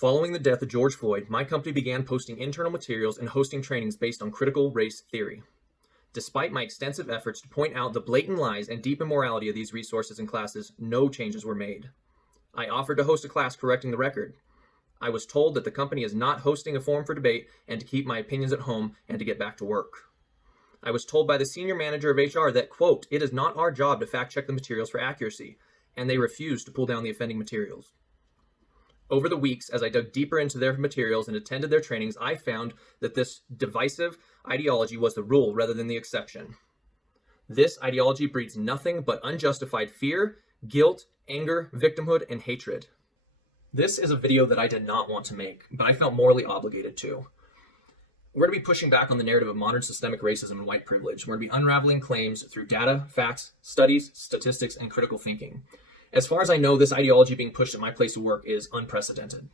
Following the death of George Floyd, my company began posting internal materials and hosting trainings based on critical race theory. Despite my extensive efforts to point out the blatant lies and deep immorality of these resources and classes, no changes were made. I offered to host a class correcting the record. I was told that the company is not hosting a forum for debate and to keep my opinions at home and to get back to work. I was told by the senior manager of HR that, quote, "It is not our job to fact check the materials for accuracy," and they refused to pull down the offending materials. Over the weeks, as I dug deeper into their materials and attended their trainings, I found that this divisive ideology was the rule rather than the exception. This ideology breeds nothing but unjustified fear, guilt, anger, victimhood, and hatred. This is a video that I did not want to make, but I felt morally obligated to. We're going to be pushing back on the narrative of modern systemic racism and white privilege. We're going to be unraveling claims through data, facts, studies, statistics, and critical thinking. As far as I know, this ideology being pushed at my place of work is unprecedented.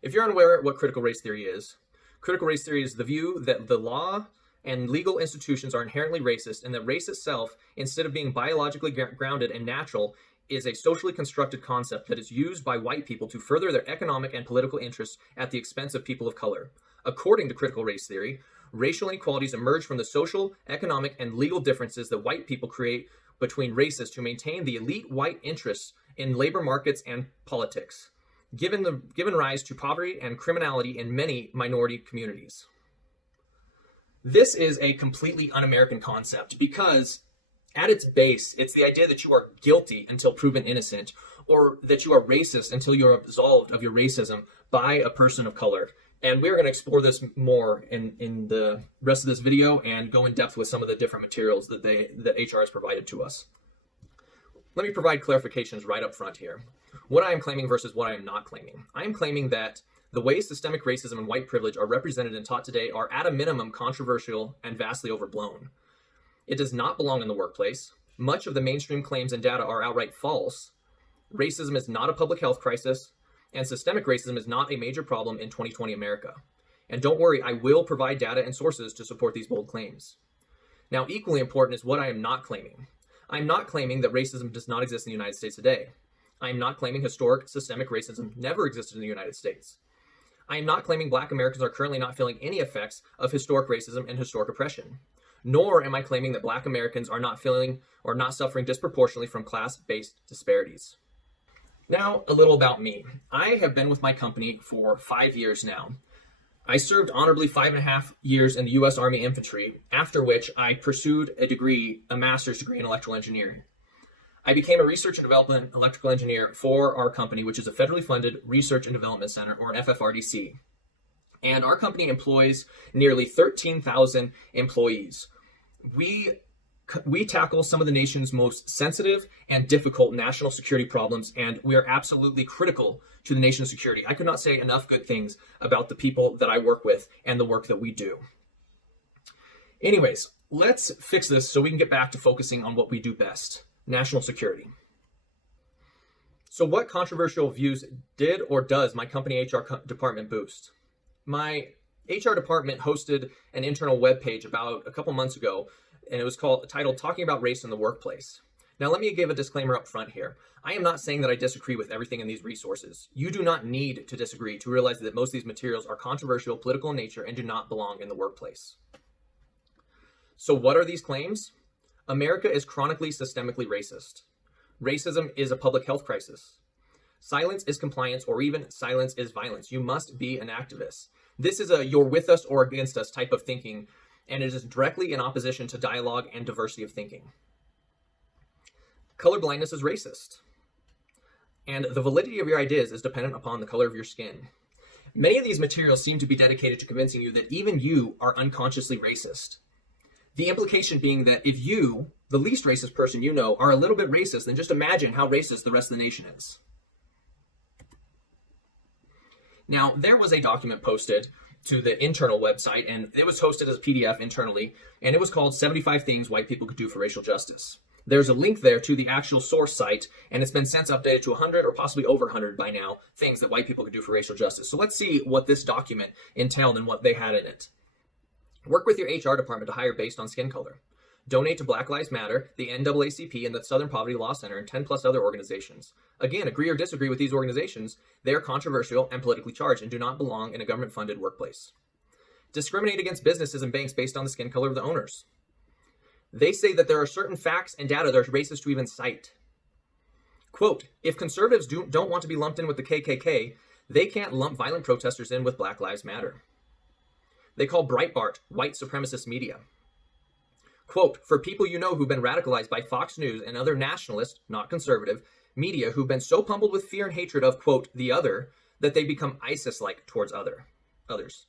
If you're unaware of what critical race theory is the view that the law and legal institutions are inherently racist and that race itself, instead of being biologically grounded and natural, is a socially constructed concept that is used by white people to further their economic and political interests at the expense of people of color. According to critical race theory, racial inequalities emerge from the social, economic, and legal differences that white people create between races to maintain the elite white interests in labor markets and politics, given rise to poverty and criminality in many minority communities. This is a completely un-American concept because at its base, it's the idea that you are guilty until proven innocent, or that you are racist until you're absolved of your racism by a person of color. And we're going to explore this more in the rest of this video and go in depth with some of the different materials that HR has provided to us. Let me provide clarifications right up front here. What I am claiming versus what I am not claiming. I am claiming that the ways systemic racism and white privilege are represented and taught today are at a minimum controversial and vastly overblown. It does not belong in the workplace. Much of the mainstream claims and data are outright false. Racism is not a public health crisis. And systemic racism is not a major problem in 2020 America. And don't worry, I will provide data and sources to support these bold claims. Now, equally important is what I am not claiming. I'm not claiming that racism does not exist in the United States today. I am not claiming historic systemic racism never existed in the United States. I am not claiming Black Americans are currently not feeling any effects of historic racism and historic oppression. Nor am I claiming that Black Americans are not feeling or not suffering disproportionately from class-based disparities. Now, a little about me. I have been with my company for 5 years now. I served honorably 5.5 years in the U.S. Army Infantry, after which I pursued a master's degree in electrical engineering. I became a research and development electrical engineer for our company, which is a federally funded research and development center, or an FFRDC. And our company employs nearly 13,000 employees. We tackle some of the nation's most sensitive and difficult national security problems, and we are absolutely critical to the nation's security. I could not say enough good things about the people that I work with and the work that we do. Anyways, let's fix this so we can get back to focusing on what we do best, national security. So what controversial views did or does my company HR department boost? My HR department hosted an internal webpage about a couple months ago, and it was titled Talking About Race in the Workplace. Now, let me give a disclaimer up front here. I am not saying that I disagree with everything in these resources. You do not need to disagree to realize that most of these materials are controversial, political in nature, and do not belong in the workplace. So what are these claims? America is chronically systemically racist. Racism is a public health crisis. Silence is compliance, or even silence is violence. You must be an activist. This is a you're with us or against us type of thinking, and it is directly in opposition to dialogue and diversity of thinking. Colorblindness is racist, and the validity of your ideas is dependent upon the color of your skin. Many of these materials seem to be dedicated to convincing you that even you are unconsciously racist. The implication being that if you, the least racist person you know, are a little bit racist, then just imagine how racist the rest of the nation is. Now, there was a document posted to the internal website, and it was hosted as a PDF internally, and it was called 75 Things White People Could Do for Racial Justice. There's a link there to the actual source site, and it's been since updated to 100 or possibly over 100 by now, things that white people could do for racial justice. So let's see what this document entailed and what they had in it. Work with your HR department to hire based on skin color. Donate to Black Lives Matter, the NAACP, and the Southern Poverty Law Center, and 10 plus other organizations. Again, agree or disagree with these organizations, they are controversial and politically charged and do not belong in a government-funded workplace. Discriminate against businesses and banks based on the skin color of the owners. They say that there are certain facts and data that are racist to even cite. Quote, if conservatives don't want to be lumped in with the KKK, they can't lump violent protesters in with Black Lives Matter. They call Breitbart white supremacist media. Quote, for people you know who've been radicalized by Fox News and other nationalist, not conservative, media who've been so pummeled with fear and hatred of, quote, the other, that they become ISIS-like towards others.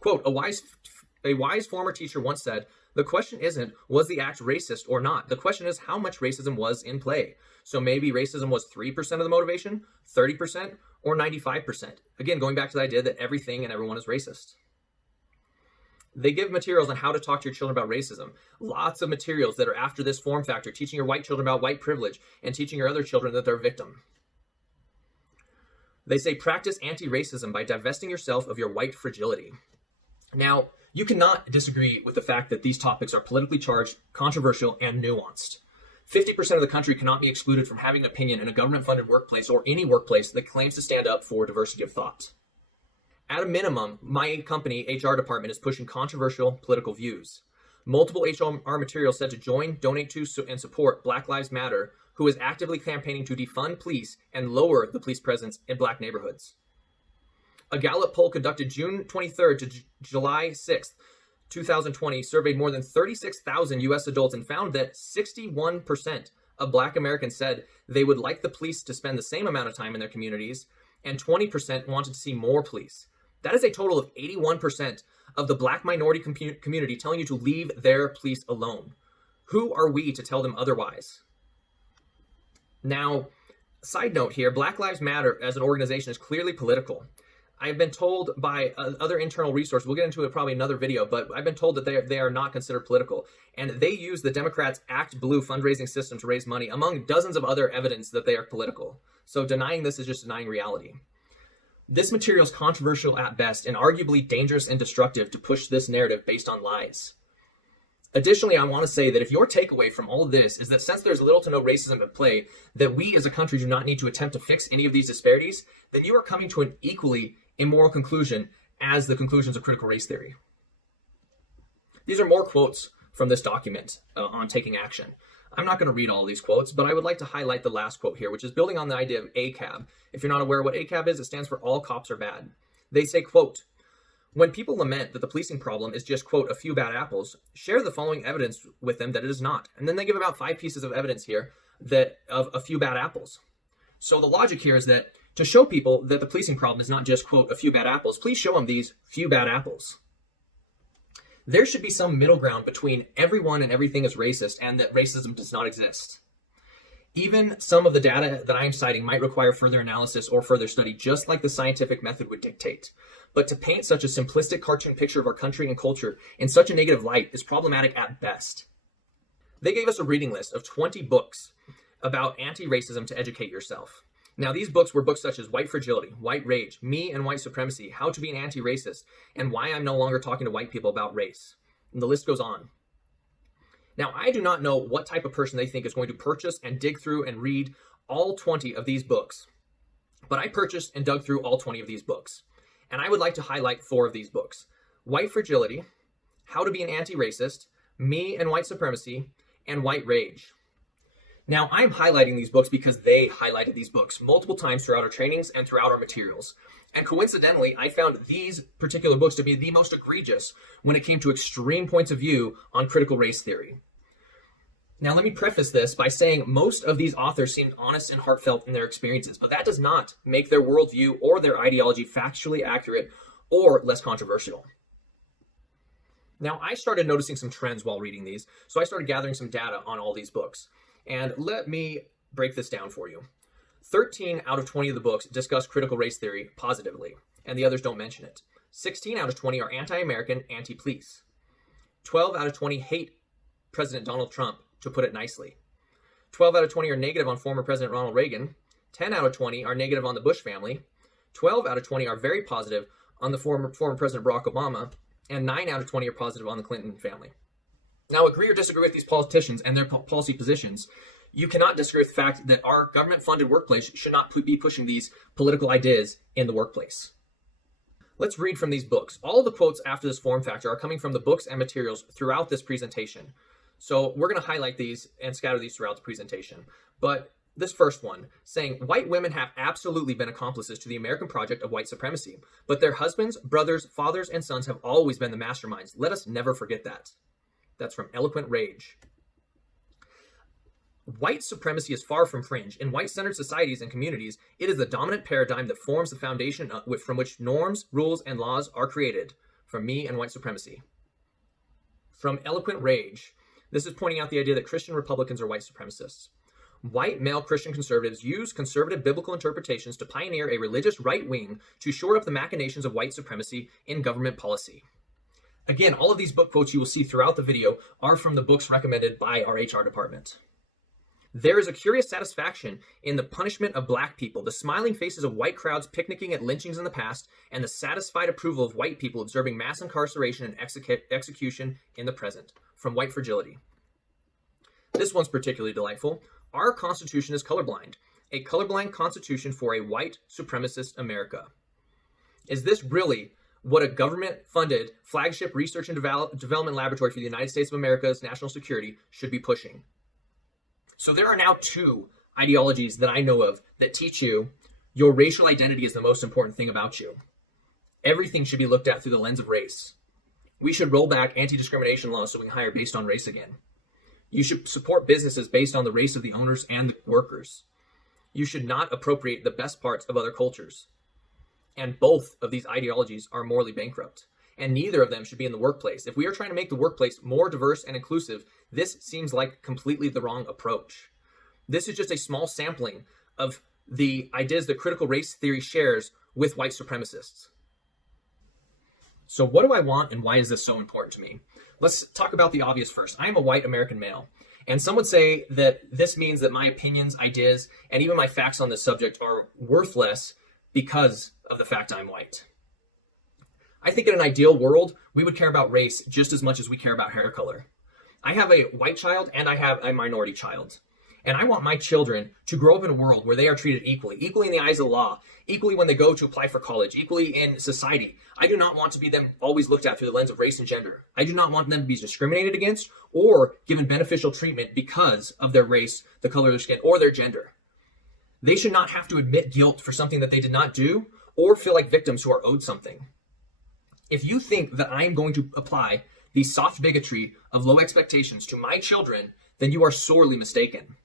Quote, a wise former teacher once said, the question isn't, was the act racist or not? The question is how much racism was in play. So maybe racism was 3% of the motivation, 30%, or 95%. Again, going back to the idea that everything and everyone is racist. They give materials on how to talk to your children about racism. Lots of materials that are after this form factor, teaching your white children about white privilege and teaching your other children that they're a victim. They say practice anti-racism by divesting yourself of your white fragility. Now, you cannot disagree with the fact that these topics are politically charged, controversial, and nuanced. 50% of the country cannot be excluded from having an opinion in a government-funded workplace or any workplace that claims to stand up for diversity of thought. At a minimum, my company HR department is pushing controversial political views. Multiple HR materials said to join, donate to, and support Black Lives Matter, who is actively campaigning to defund police and lower the police presence in Black neighborhoods. A Gallup poll conducted June 23rd to July 6th, 2020 surveyed more than 36,000 U.S. adults and found that 61% of Black Americans said they would like the police to spend the same amount of time in their communities, and 20% wanted to see more police. That is a total of 81% of the Black minority community telling you to leave their police alone. Who are we to tell them otherwise? Now, side note here, Black Lives Matter as an organization is clearly political. I've been told by other internal resources, we'll get into it probably another video, but I've been told that they are not considered political. And they use the Democrats' Act Blue fundraising system to raise money, among dozens of other evidence that they are political. So denying this is just denying reality. This material is controversial at best and arguably dangerous and destructive to push this narrative based on lies. Additionally, I want to say that if your takeaway from all of this is that since there's little to no racism at play, that we as a country do not need to attempt to fix any of these disparities, then you are coming to an equally immoral conclusion as the conclusions of critical race theory. These are more quotes from this document on taking action. I'm not going to read all these quotes, but I would like to highlight the last quote here, which is building on the idea of ACAB. If you're not aware what ACAB is, it stands for all cops are bad. They say, quote, when people lament that the policing problem is just, quote, a few bad apples, share the following evidence with them that it is not. And then they give about 5 pieces of evidence here that of a few bad apples. So the logic here is that to show people that the policing problem is not just, quote, a few bad apples, please show them these few bad apples. There should be some middle ground between everyone and everything is racist and that racism does not exist. Even some of the data that I'm citing might require further analysis or further study, just like the scientific method would dictate. But to paint such a simplistic cartoon picture of our country and culture in such a negative light is problematic at best. They gave us a reading list of 20 books about anti-racism to educate yourself. Now, these books were books such as White Fragility, White Rage, Me and White Supremacy, How to be an Anti-Racist, and Why I'm No Longer Talking to White People About Race. And the list goes on. Now, I do not know what type of person they think is going to purchase and dig through and read all 20 of these books, but I purchased and dug through all 20 of these books. And I would like to highlight 4 of these books: White Fragility, How to be an Anti-Racist, Me and White Supremacy, and White Rage. Now, I'm highlighting these books because they highlighted these books multiple times throughout our trainings and throughout our materials. And coincidentally, I found these particular books to be the most egregious when it came to extreme points of view on critical race theory. Now, let me preface this by saying most of these authors seemed honest and heartfelt in their experiences, but that does not make their worldview or their ideology factually accurate or less controversial. Now, I started noticing some trends while reading these, so I started gathering some data on all these books. And let me break this down for you. 13 out of 20 of the books discuss critical race theory positively, and the others don't mention it. 16 out of 20 are anti-American, anti-police. 12 out of 20 hate President Donald Trump, to put it nicely. 12 out of 20 are negative on former President Ronald Reagan. 10 out of 20 are negative on the Bush family. 12 out of 20 are very positive on the former President Barack Obama. And 9 out of 20 are positive on the Clinton family. Now, agree or disagree with these politicians and their policy positions, you cannot disagree with the fact that our government-funded workplace should not be pushing these political ideas in the workplace. Let's read from these books. All of the quotes after this form factor are coming from the books and materials throughout this presentation. So we're going to highlight these and scatter these throughout the presentation. But this first one, saying white women have absolutely been accomplices to the American project of white supremacy, but their husbands, brothers, fathers, and sons have always been the masterminds. Let us never forget that. That's from Eloquent Rage. White supremacy is far from fringe. In white-centered societies and communities, it is the dominant paradigm that forms the foundation from which norms, rules, and laws are created. From Me and White Supremacy. From Eloquent Rage, this is pointing out the idea that Christian Republicans are white supremacists. White male Christian conservatives use conservative biblical interpretations to pioneer a religious right wing to shore up the machinations of white supremacy in government policy. Again, all of these book quotes you will see throughout the video are from the books recommended by our HR department. There is a curious satisfaction in the punishment of black people, the smiling faces of white crowds picnicking at lynchings in the past, and the satisfied approval of white people observing mass incarceration and execution in the present. From White Fragility. This one's particularly delightful. Our Constitution is colorblind. A colorblind constitution for a white supremacist America. Is this really what a government-funded flagship research and development laboratory for the United States of America's national security should be pushing? So there are now two ideologies that I know of that teach you your racial identity is the most important thing about you. Everything should be looked at through the lens of race. We should roll back anti-discrimination laws so we can hire based on race again. You should support businesses based on the race of the owners and the workers. You should not appropriate the best parts of other cultures. And both of these ideologies are morally bankrupt. And neither of them should be in the workplace. If we are trying to make the workplace more diverse and inclusive, this seems like completely the wrong approach. This is just a small sampling of the ideas that critical race theory shares with white supremacists. So what do I want and why is this so important to me? Let's talk about the obvious first. I am a white American male. And some would say that this means that my opinions, ideas, and even my facts on this subject are worthless because of the fact I'm white. I think in an ideal world, we would care about race just as much as we care about hair color. I have a white child and I have a minority child. And I want my children to grow up in a world where they are treated equally in the eyes of the law, equally when they go to apply for college, equally in society. I do not want to be them always looked at through the lens of race and gender. I do not want them to be discriminated against or given beneficial treatment because of their race, the color of their skin, or their gender. They should not have to admit guilt for something that they did not do or feel like victims who are owed something. If you think that I'm going to apply the soft bigotry of low expectations to my children, then you are sorely mistaken.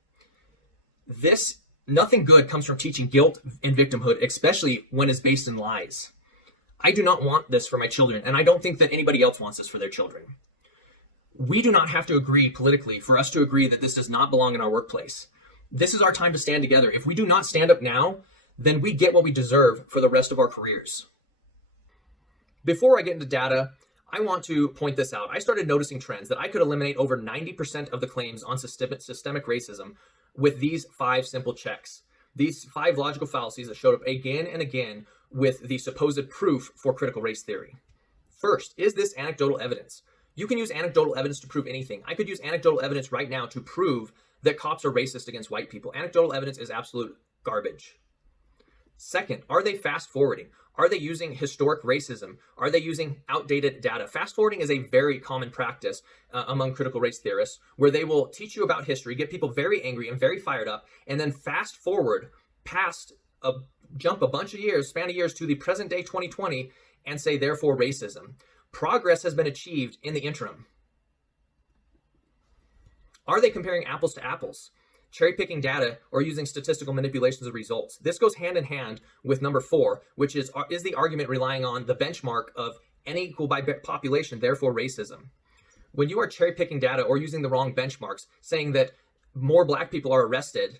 Nothing good comes from teaching guilt and victimhood, especially when it's based in lies. I do not want this for my children, and I don't think that anybody else wants this for their children. We do not have to agree politically for us to agree that this does not belong in our workplace. This is our time to stand together. If we do not stand up now, then we get what we deserve for the rest of our careers. Before I get into data, I want to point this out. I started noticing trends that I could eliminate over 90% of the claims on systemic racism with these 5 simple checks. These 5 logical fallacies that showed up again and again with the supposed proof for critical race theory. First, is this anecdotal evidence? You can use anecdotal evidence to prove anything. I could use anecdotal evidence right now to prove that cops are racist against white people. Anecdotal evidence is absolute garbage. Second, are they fast forwarding? Are they using historic racism? Are they using outdated data? Fast forwarding is a very common practice among critical race theorists, where they will teach you about history, get people very angry and very fired up, and then fast forward jump a bunch of years, span of years to the present day 2020 and say, therefore, racism. Progress has been achieved in the interim. Are they comparing apples to apples? Cherry-picking data or using statistical manipulations of results. This goes hand in hand with number 4, which is the argument relying on the benchmark of N equal by population, therefore racism. When you are cherry-picking data or using the wrong benchmarks, saying that more black people are arrested,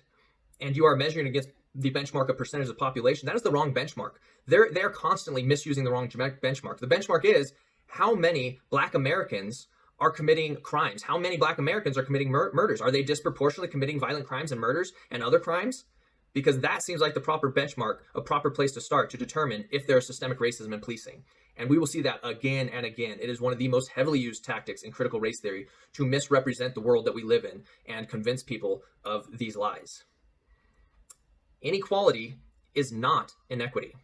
and you are measuring against the benchmark of percentage of population, that is the wrong benchmark. They're constantly misusing the wrong benchmark. The benchmark is how many black Americans are committing crimes. How many black Americans are committing murders? Are they disproportionately committing violent crimes and murders and other crimes? Because that seems like the proper benchmark, a proper place to start to determine if there is systemic racism in policing. And we will see that again and again. It is one of the most heavily used tactics in critical race theory to misrepresent the world that we live in and convince people of these lies. Inequality is not inequity.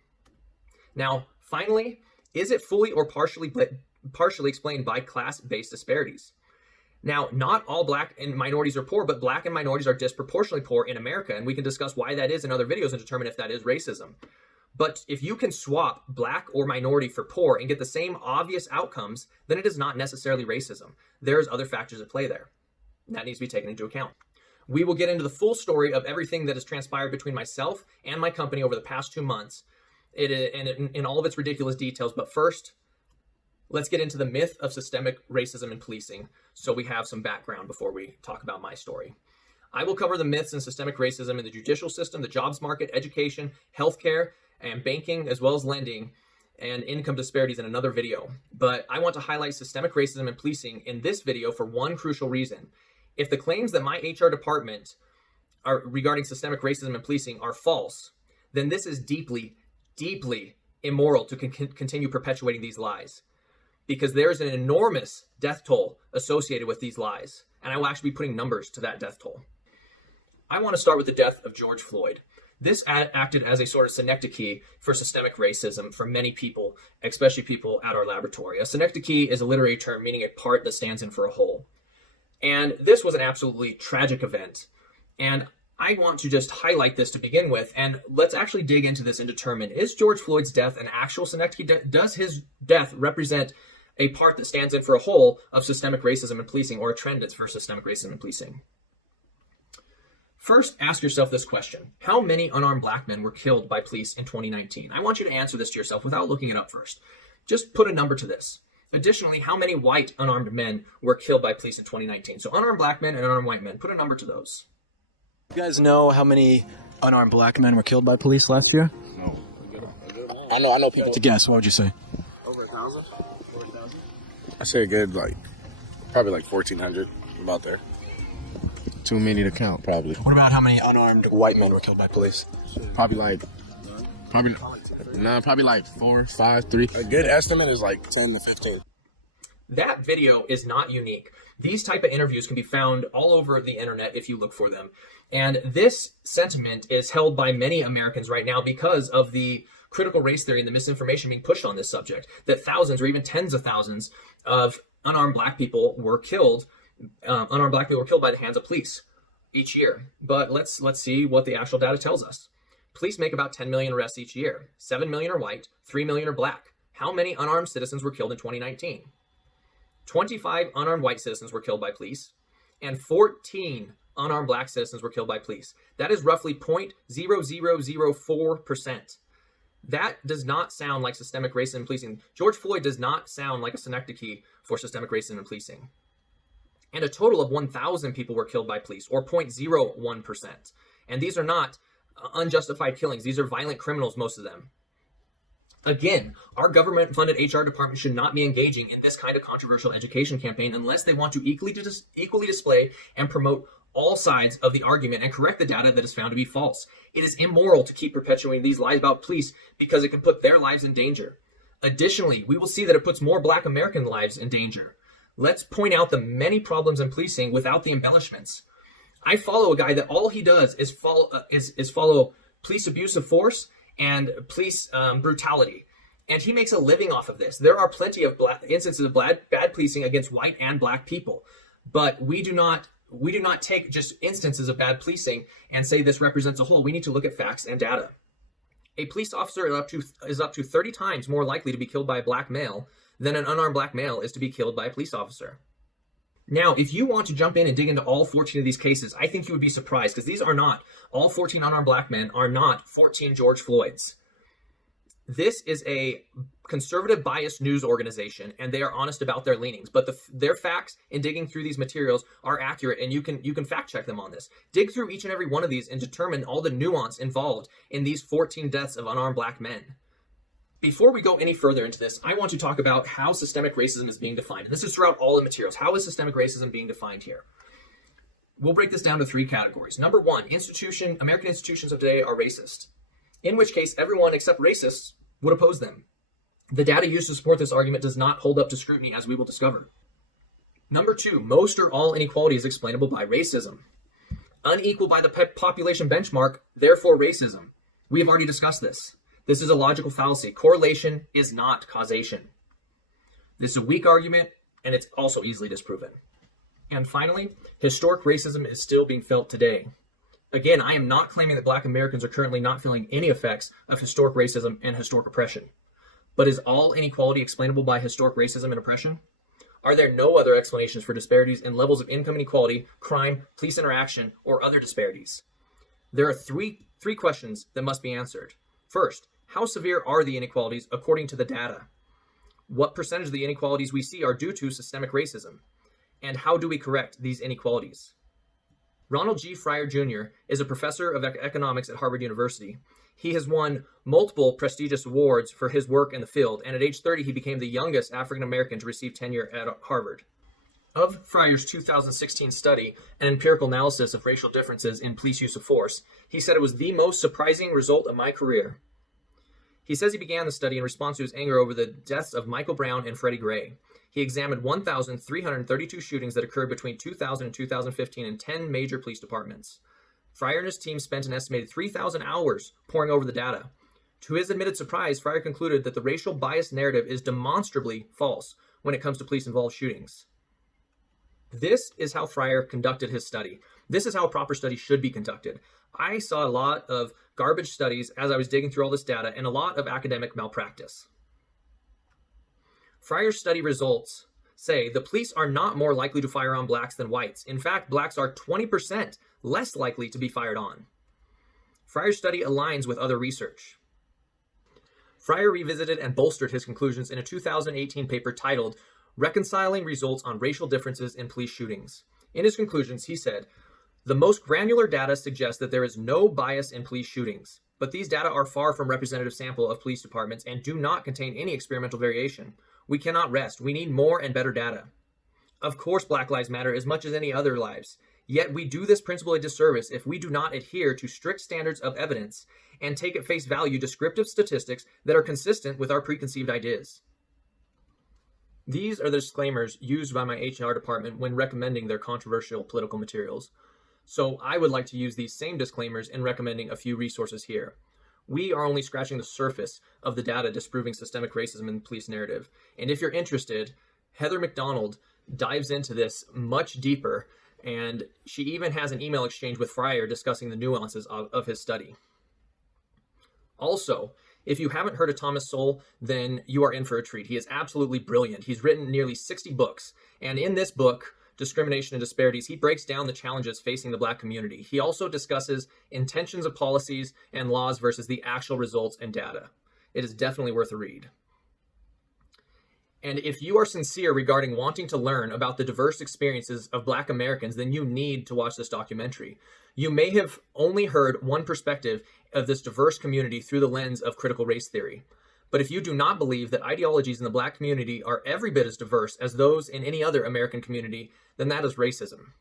Now, finally, is it fully or partially explained by class-based disparities? Now, not all black and minorities are poor, but black and minorities are disproportionately poor in America, and we can discuss why that is in other videos and determine if that is racism. But if you can swap black or minority for poor and get the same obvious outcomes, then it is not necessarily racism. There's other factors at play there. That needs to be taken into account. We will get into the full story of everything that has transpired between myself and my company over the past 2 months in all of its ridiculous details. But first, let's get into the myth of systemic racism in policing so we have some background before we talk about my story. I will cover the myths in systemic racism in the judicial system, the jobs market, education, healthcare, and banking, as well as lending and income disparities in another video. But I want to highlight systemic racism in policing in this video for one crucial reason. If the claims that my HR department are regarding systemic racism in policing are false, then this is deeply, deeply immoral to continue perpetuating these lies, because there's an enormous death toll associated with these lies. And I will actually be putting numbers to that death toll. I want to start with the death of George Floyd. This acted as a sort of synecdoche for systemic racism for many people, especially people at our laboratory. A synecdoche is a literary term meaning a part that stands in for a whole. And this was an absolutely tragic event. And I want to just highlight this to begin with, and let's actually dig into this and determine, is George Floyd's death an actual synecdoche? Does his death represent a part that stands in for a whole of systemic racism in policing, or a trend that's for systemic racism in policing? First, ask yourself this question. How many unarmed black men were killed by police in 2019? I want you to answer this to yourself without looking it up first. Just put a number to this. Additionally, how many white unarmed men were killed by police in 2019? So unarmed black men and unarmed white men. Put a number to those. You guys know how many unarmed black men were killed by police last year? No. I know people. To guess, what would you say? Over 1,000? I say a good, probably 1,400, about there. Too many to count, probably. What about how many unarmed white men were killed by police? Probably 4, 5, 3. A good estimate is 10 to 15. That video is not unique. These type of interviews can be found all over the internet if you look for them. And this sentiment is held by many Americans right now because of the critical race theory and the misinformation being pushed on this subject, that thousands or even tens of thousands of unarmed black people were killed. Unarmed black people were killed by the hands of police each year. But let's see what the actual data tells us. Police make about 10 million arrests each year. 7 million are white, 3 million are black. How many unarmed citizens were killed in 2019? 25 unarmed white citizens were killed by police, and 14 unarmed black citizens were killed by police. That is roughly 0.0004%. That does not sound like systemic racism in policing. George Floyd does not sound like a synecdoche for systemic racism in policing. And a total of 1,000 people were killed by police, or 0.01%. And these are not unjustified killings. These are violent criminals, most of them. Again, our government-funded HR department should not be engaging in this kind of controversial education campaign unless they want to equally display and promote all sides of the argument and correct the data that is found to be false. It is immoral to keep perpetuating these lies about police because it can put their lives in danger. Additionally, we will see that it puts more Black American lives in danger. Let's point out the many problems in policing without the embellishments. I follow a guy that all he does is follow police abuse of force and police brutality. And he makes a living off of this. There are plenty of instances of bad policing against white and black people. But we do not take just instances of bad policing and say this represents a whole. We need to look at facts and data. A police officer is up to 30 times more likely to be killed by a black male than an unarmed black male is to be killed by a police officer. Now, if you want to jump in and dig into all 14 of these cases, I think you would be surprised, because these are not, all 14 unarmed black men are not 14 George Floyds. This is a conservative biased news organization, and they are honest about their leanings. But their facts in digging through these materials are accurate, and you can fact check them on this. Dig through each and every one of these and determine all the nuance involved in these 14 deaths of unarmed black men. Before we go any further into this, I want to talk about how systemic racism is being defined. And this is throughout all the materials. How is systemic racism being defined here? We'll break this down to 3 categories. Number 1, American institutions of today are racist, in which case everyone except racists would oppose them. The data used to support this argument does not hold up to scrutiny, as we will discover. Number 2, most or all inequality is explainable by racism. Unequal by the population benchmark, therefore racism. We have already discussed this. This is a logical fallacy. Correlation is not causation. This is a weak argument, and it's also easily disproven. And finally, historic racism is still being felt today. Again, I am not claiming that Black Americans are currently not feeling any effects of historic racism and historic oppression. But is all inequality explainable by historic racism and oppression? Are there no other explanations for disparities in levels of income inequality, crime, police interaction, or other disparities? There are three questions that must be answered. First, how severe are the inequalities according to the data? What percentage of the inequalities we see are due to systemic racism? And how do we correct these inequalities? Ronald G. Fryer Jr. is a professor of economics at Harvard University. He has won multiple prestigious awards for his work in the field, and at age 30, he became the youngest African American to receive tenure at Harvard. Of Fryer's 2016 study, an empirical analysis of racial differences in police use of force, he said it was the most surprising result of my career. He says he began the study in response to his anger over the deaths of Michael Brown and Freddie Gray. He examined 1,332 shootings that occurred between 2000 and 2015 in 10 major police departments. Fryer and his team spent an estimated 3,000 hours poring over the data. To his admitted surprise, Fryer concluded that the racial bias narrative is demonstrably false when it comes to police-involved shootings. This is how Fryer conducted his study. This is how a proper study should be conducted. I saw a lot of garbage studies as I was digging through all this data and a lot of academic malpractice. Fryer's study results say the police are not more likely to fire on blacks than whites. In fact, blacks are 20% less likely to be fired on. Fryer's study aligns with other research. Fryer revisited and bolstered his conclusions in a 2018 paper titled Reconciling Results on Racial Differences in Police Shootings. In his conclusions, he said, the most granular data suggests that there is no bias in police shootings, but these data are far from representative sample of police departments and do not contain any experimental variation. We cannot rest. We need more and better data. Of course, Black Lives Matter as much as any other lives. Yet we do this principle a disservice if we do not adhere to strict standards of evidence and take at face value descriptive statistics that are consistent with our preconceived ideas. These are the disclaimers used by my HR department when recommending their controversial political materials. So I would like to use these same disclaimers in recommending a few resources here. We are only scratching the surface of the data disproving systemic racism in the police narrative. And if you're interested, Heather McDonald dives into this much deeper, and she even has an email exchange with Fryer discussing the nuances of his study. Also, if you haven't heard of Thomas Sowell, then you are in for a treat. He is absolutely brilliant. He's written nearly 60 books, and in this book, Discrimination and Disparities, he breaks down the challenges facing the Black community. He also discusses intentions of policies and laws versus the actual results and data. It is definitely worth a read. And if you are sincere regarding wanting to learn about the diverse experiences of Black Americans, then you need to watch this documentary. You may have only heard one perspective of this diverse community through the lens of critical race theory. But if you do not believe that ideologies in the Black community are every bit as diverse as those in any other American community, then that is racism.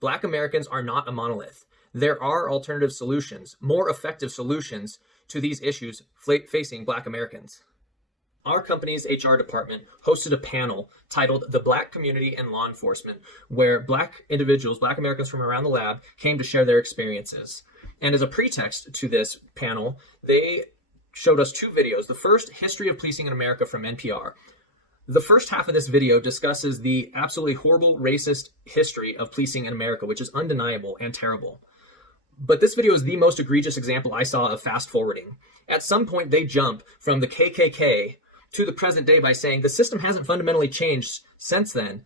Black Americans are not a monolith. There are alternative solutions, more effective solutions to these issues facing Black Americans. Our company's HR department hosted a panel titled The Black Community and Law Enforcement, where Black individuals, Black Americans from around the lab, came to share their experiences. And as a pretext to this panel, they showed us two videos. The first, History of Policing in America from NPR. The first half of this video discusses the absolutely horrible racist history of policing in America, which is undeniable and terrible. But this video is the most egregious example I saw of fast forwarding. At some point, they jump from the KKK to the present day by saying the system hasn't fundamentally changed since then.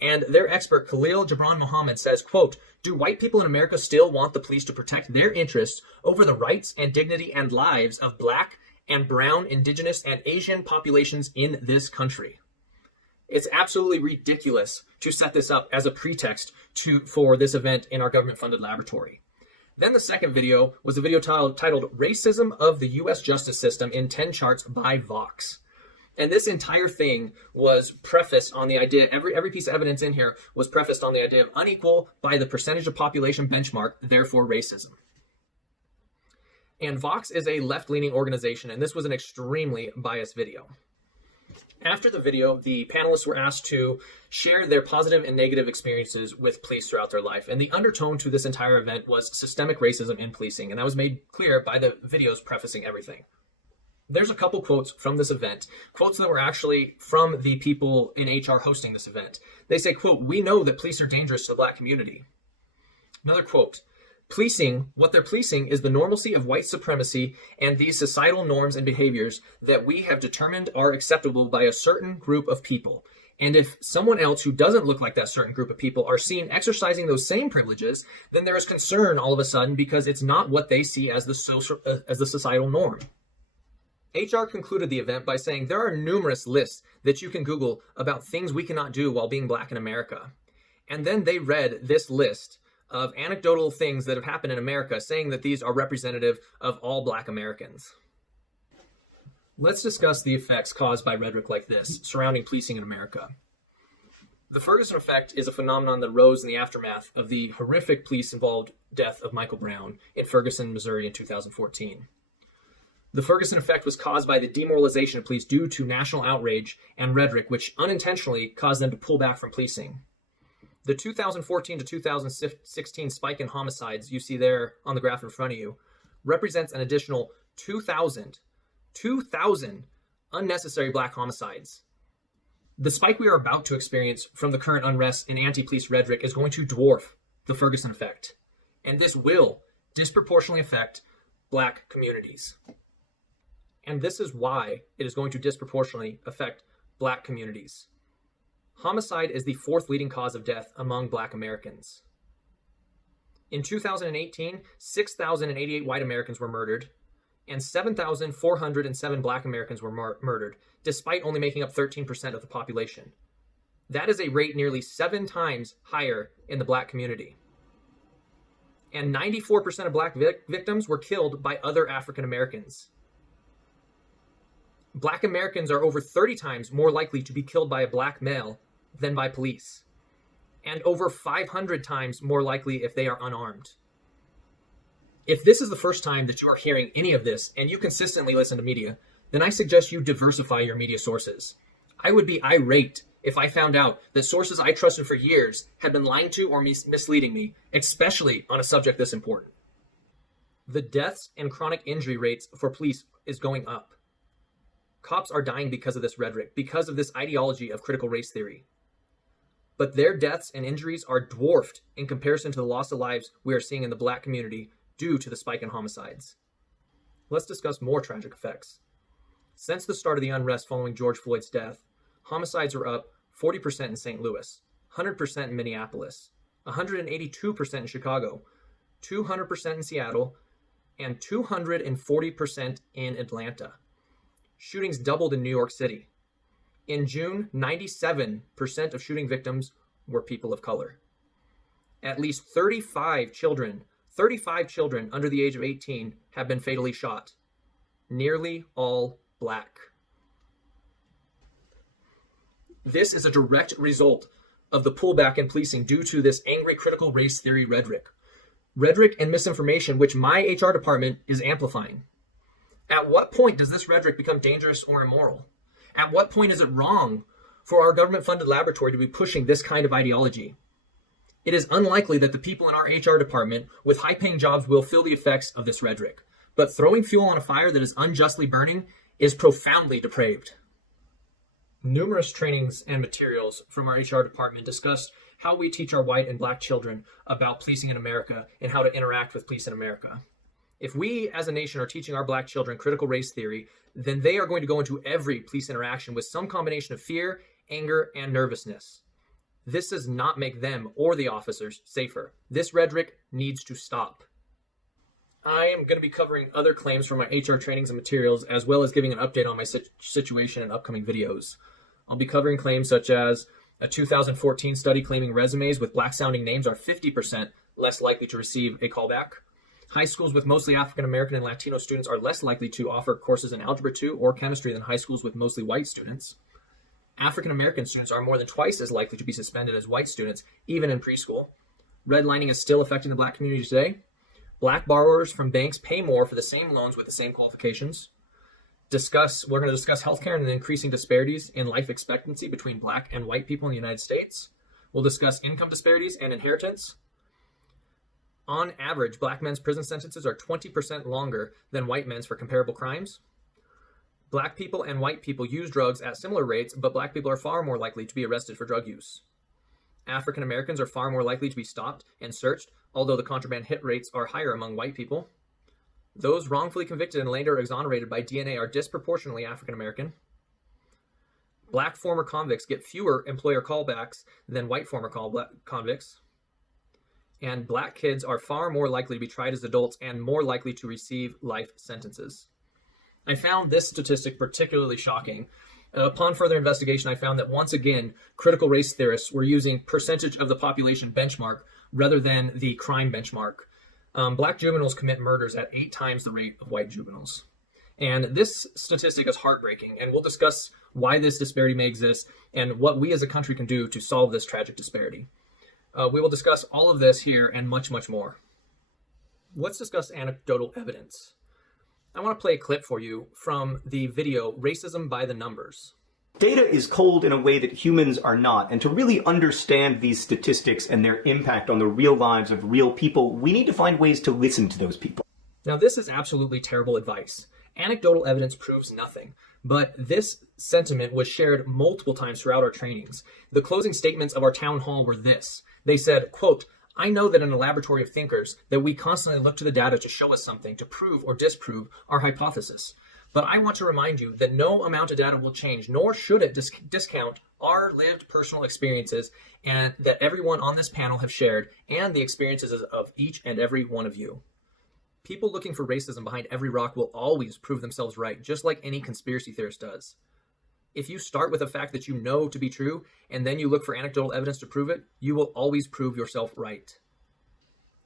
And their expert, Khalil Gibran Muhammad, says, quote, do white people in America still want the police to protect their interests over the rights and dignity and lives of Black and brown, indigenous, and Asian populations in this country? It's absolutely ridiculous to set this up as a pretext for this event in our government-funded laboratory. Then the second video was a video titled Racism of the U.S. Justice System in 10 Charts by Vox. And this entire thing was prefaced on the idea, every piece of evidence in here was prefaced on the idea of unequal by the percentage of population benchmark, therefore racism. And Vox is a left-leaning organization, and this was an extremely biased video. After the video, the panelists were asked to share their positive and negative experiences with police throughout their life. And the undertone to this entire event was systemic racism in policing. And that was made clear by the videos prefacing everything. There's a couple quotes from this event, quotes that were actually from the people in HR hosting this event. They say, quote, "We know that police are dangerous to the Black community." Another quote, "Policing, what they're policing is the normalcy of white supremacy and these societal norms and behaviors that we have determined are acceptable by a certain group of people. And if someone else who doesn't look like that certain group of people are seen exercising those same privileges, then there is concern all of a sudden because it's not what they see as the societal norm." HR concluded the event by saying there are numerous lists that you can Google about things we cannot do while being Black in America. And then they read this list of anecdotal things that have happened in America, saying that these are representative of all Black Americans. Let's discuss the effects caused by rhetoric like this surrounding policing in America. The Ferguson effect is a phenomenon that arose in the aftermath of the horrific police-involved death of Michael Brown in Ferguson, Missouri in 2014. The Ferguson effect was caused by the demoralization of police due to national outrage and rhetoric, which unintentionally caused them to pull back from policing. The 2014 to 2016 spike in homicides you see there on the graph in front of you represents an additional 2,000 unnecessary Black homicides. The spike we are about to experience from the current unrest and anti-police rhetoric is going to dwarf the Ferguson effect, and this will disproportionately affect Black communities. And this is why it is going to disproportionately affect Black communities. Homicide is the fourth leading cause of death among Black Americans. In 2018, 6,088 white Americans were murdered, and 7,407 Black Americans were murdered, despite only making up 13% of the population. That is a rate nearly 7 times higher in the Black community. And 94% of Black victims were killed by other African Americans. Black Americans are over 30 times more likely to be killed by a Black male than by police, and over 500 times more likely if they are unarmed. If this is the first time that you are hearing any of this and you consistently listen to media, then I suggest you diversify your media sources. I would be irate if I found out that sources I trusted for years had been lying to or misleading me, especially on a subject this important. The deaths and chronic injury rates for police is going up. Cops are dying because of this rhetoric, because of this ideology of critical race theory. But their deaths and injuries are dwarfed in comparison to the loss of lives we are seeing in the Black community due to the spike in homicides. Let's discuss more tragic effects. Since the start of the unrest following George Floyd's death, homicides are up 40% in St. Louis, 100% in Minneapolis, 182% in Chicago, 200% in Seattle, and 240% in Atlanta. Shootings doubled in New York City. In June, 97% of shooting victims were people of color. At least 35 children under the age of 18 have been fatally shot, nearly all Black. This is a direct result of the pullback in policing due to this angry critical race theory rhetoric. Rhetoric and misinformation which my HR department is amplifying. At what point does this rhetoric become dangerous or immoral? At what point is it wrong for our government-funded laboratory to be pushing this kind of ideology? It is unlikely that the people in our HR department with high-paying jobs will feel the effects of this rhetoric, but throwing fuel on a fire that is unjustly burning is profoundly depraved. Numerous trainings and materials from our HR department discussed how we teach our white and Black children about policing in America and how to interact with police in America. If we as a nation are teaching our Black children critical race theory, then they are going to go into every police interaction with some combination of fear, anger, and nervousness. This does not make them or the officers safer. This rhetoric needs to stop. I am going to be covering other claims from my HR trainings and materials, as well as giving an update on my situation in upcoming videos. I'll be covering claims such as a 2014 study claiming resumes with Black-sounding names are 50% less likely to receive a callback. High schools with mostly African American and Latino students are less likely to offer courses in Algebra 2 or chemistry than high schools with mostly white students. African American students are more than twice as likely to be suspended as white students, even in preschool. Redlining is still affecting the Black community today. Black borrowers from banks pay more for the same loans with the same qualifications. We're going to discuss healthcare and the increasing disparities in life expectancy between Black and white people in the United States. We'll discuss income disparities and inheritance. On average, Black men's prison sentences are 20% longer than white men's for comparable crimes. Black people and white people use drugs at similar rates, but Black people are far more likely to be arrested for drug use. African Americans are far more likely to be stopped and searched, although the contraband hit rates are higher among white people. Those wrongfully convicted and later exonerated by DNA are disproportionately African American. Black former convicts get fewer employer callbacks than white former convicts. And Black kids are far more likely to be tried as adults and more likely to receive life sentences. I found this statistic particularly shocking. Upon further investigation, I found that once again, critical race theorists were using percentage of the population benchmark rather than the crime benchmark. Black juveniles commit murders at 8 times the rate of white juveniles. And this statistic is heartbreaking, and we'll discuss why this disparity may exist and what we as a country can do to solve this tragic disparity. We will discuss all of this here and much, much more. Let's discuss anecdotal evidence. I want to play a clip for you from the video, Racism by the Numbers. Data is cold in a way that humans are not, and to really understand these statistics and their impact on the real lives of real people, we need to find ways to listen to those people. Now, this is absolutely terrible advice. Anecdotal evidence proves nothing, but this sentiment was shared multiple times throughout our trainings. The closing statements of our town hall were this. They said, quote, "I know that in a laboratory of thinkers that we constantly look to the data to show us something, to prove or disprove our hypothesis. But I want to remind you that no amount of data will change, nor should it discount our lived personal experiences and that everyone on this panel have shared and the experiences of each and every one of you. People looking for racism behind every rock will always prove themselves right, just like any conspiracy theorist does. If you start with a fact that you know to be true and then you look for anecdotal evidence to prove it, you will always prove yourself right."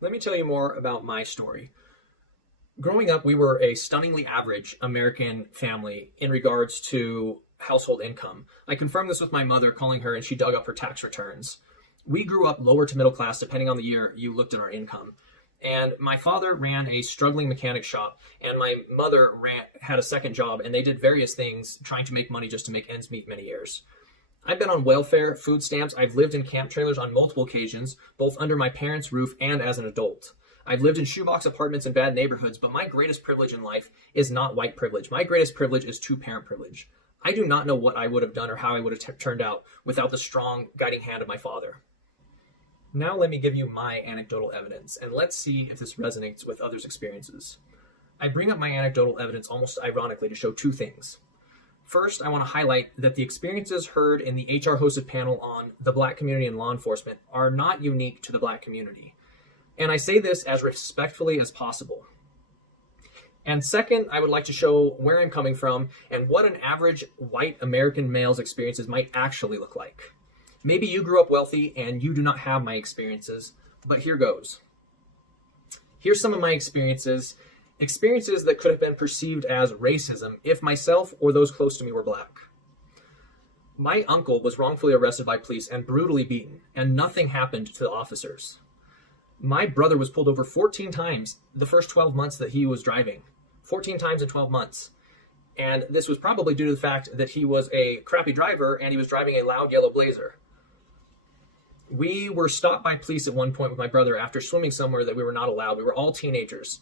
Let me tell you more about my story. Growing up, we were a stunningly average American family in regards to household income. I confirmed this with my mother, calling her, and she dug up her tax returns. We grew up lower to middle class, depending on the year you looked at our income. And my father ran a struggling mechanic shop, and my mother had a second job, and they did various things trying to make money just to make ends meet many years. I've been on welfare, food stamps. I've lived in camp trailers on multiple occasions, both under my parents' roof and as an adult. I've lived in shoebox apartments in bad neighborhoods, but my greatest privilege in life is not white privilege. My greatest privilege is two-parent privilege. I do not know what I would have done or how I would have turned out without the strong guiding hand of my father. Now let me give you my anecdotal evidence, and let's see if this resonates with others' experiences. I bring up my anecdotal evidence almost ironically to show two things. First, I want to highlight that the experiences heard in the HR-hosted panel on the Black community and law enforcement are not unique to the Black community. And I say this as respectfully as possible. And second, I would like to show where I'm coming from and what an average white American male's experiences might actually look like. Maybe you grew up wealthy and you do not have my experiences, but here goes. Here's some of my experiences that could have been perceived as racism if myself or those close to me were Black. My uncle was wrongfully arrested by police and brutally beaten, and nothing happened to the officers. My brother was pulled over 14 times the first 12 months that he was driving. 14 times in 12 months. And this was probably due to the fact that he was a crappy driver and he was driving a loud yellow Blazer. We were stopped by police at one point with my brother after swimming somewhere that we were not allowed. We were all teenagers.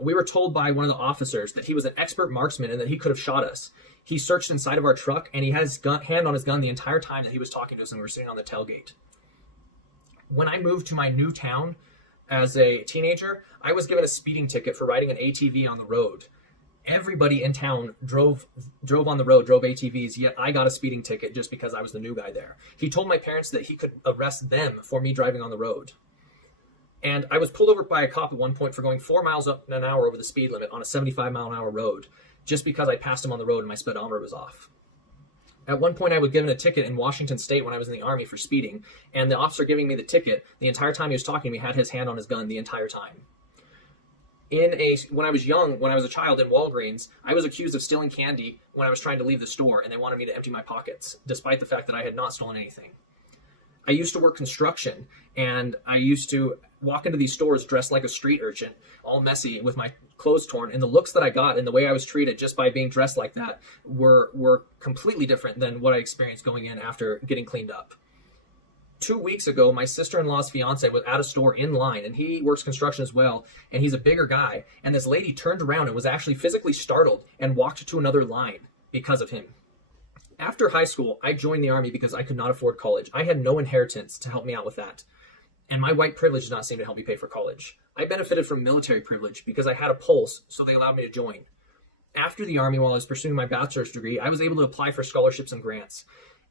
We were told by one of the officers that he was an expert marksman and that he could have shot us. He searched inside of our truck and he had his hand on his gun the entire time that he was talking to us and we were sitting on the tailgate. When I moved to my new town as a teenager, I was given a speeding ticket for riding an ATV on the road. Everybody in town drove on the road, drove ATVs, yet I got a speeding ticket just because I was the new guy there. He told my parents that he could arrest them for me driving on the road. And I was pulled over by a cop at one point for going 4 miles an hour over the speed limit on a 75-mile-an-hour road, just because I passed him on the road and my speedometer was off. At one point, I was given a ticket in Washington State when I was in the Army for speeding, and the officer giving me the ticket, the entire time he was talking to me, had his hand on his gun the entire time. When I was young, when I was a child in Walgreens, I was accused of stealing candy when I was trying to leave the store, and they wanted me to empty my pockets, despite the fact that I had not stolen anything. I used to work construction, and I used to walk into these stores dressed like a street urchin, all messy, with my clothes torn, and the looks that I got and the way I was treated just by being dressed like that were completely different than what I experienced going in after getting cleaned up. 2 weeks ago, my sister-in-law's fiance was at a store in line, and he works construction as well, and he's a bigger guy, and this lady turned around and was actually physically startled and walked to another line because of him. After high school, I joined the Army because I could not afford college. I had no inheritance to help me out with that, and my white privilege did not seem to help me pay for college. I benefited from military privilege because I had a pulse, so they allowed me to join. After the Army, while I was pursuing my bachelor's degree, I was able to apply for scholarships and grants.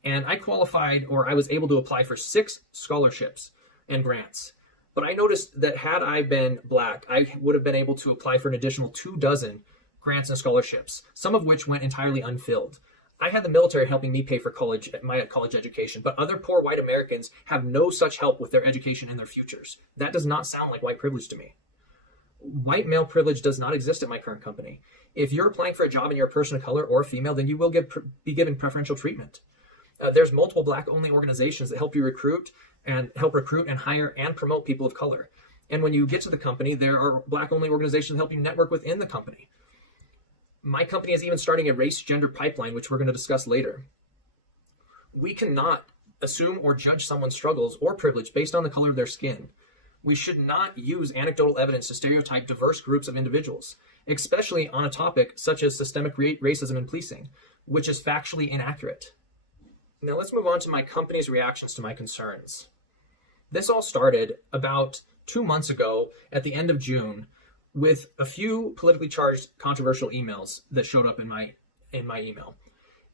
And I qualified, or I was able to apply for 6 scholarships and grants. But I noticed that had I been black, I would have been able to apply for an additional 24 grants and scholarships, some of which went entirely unfilled. I had the military helping me pay for my college education, but other poor white Americans have no such help with their education and their futures. That does not sound like white privilege to me. White male privilege does not exist at my current company. If you're applying for a job and you're a person of color or a female, then you will be given preferential treatment. There's multiple black-only organizations that help recruit and hire and promote people of color. And when you get to the company, there are black-only organizations that help you network within the company. My company is even starting a race-gender pipeline, which we're going to discuss later. We cannot assume or judge someone's struggles or privilege based on the color of their skin. We should not use anecdotal evidence to stereotype diverse groups of individuals, especially on a topic such as systemic racism and policing, which is factually inaccurate. Now let's move on to my company's reactions to my concerns. This all started about 2 months ago at the end of June with a few politically charged controversial emails that showed up in my email.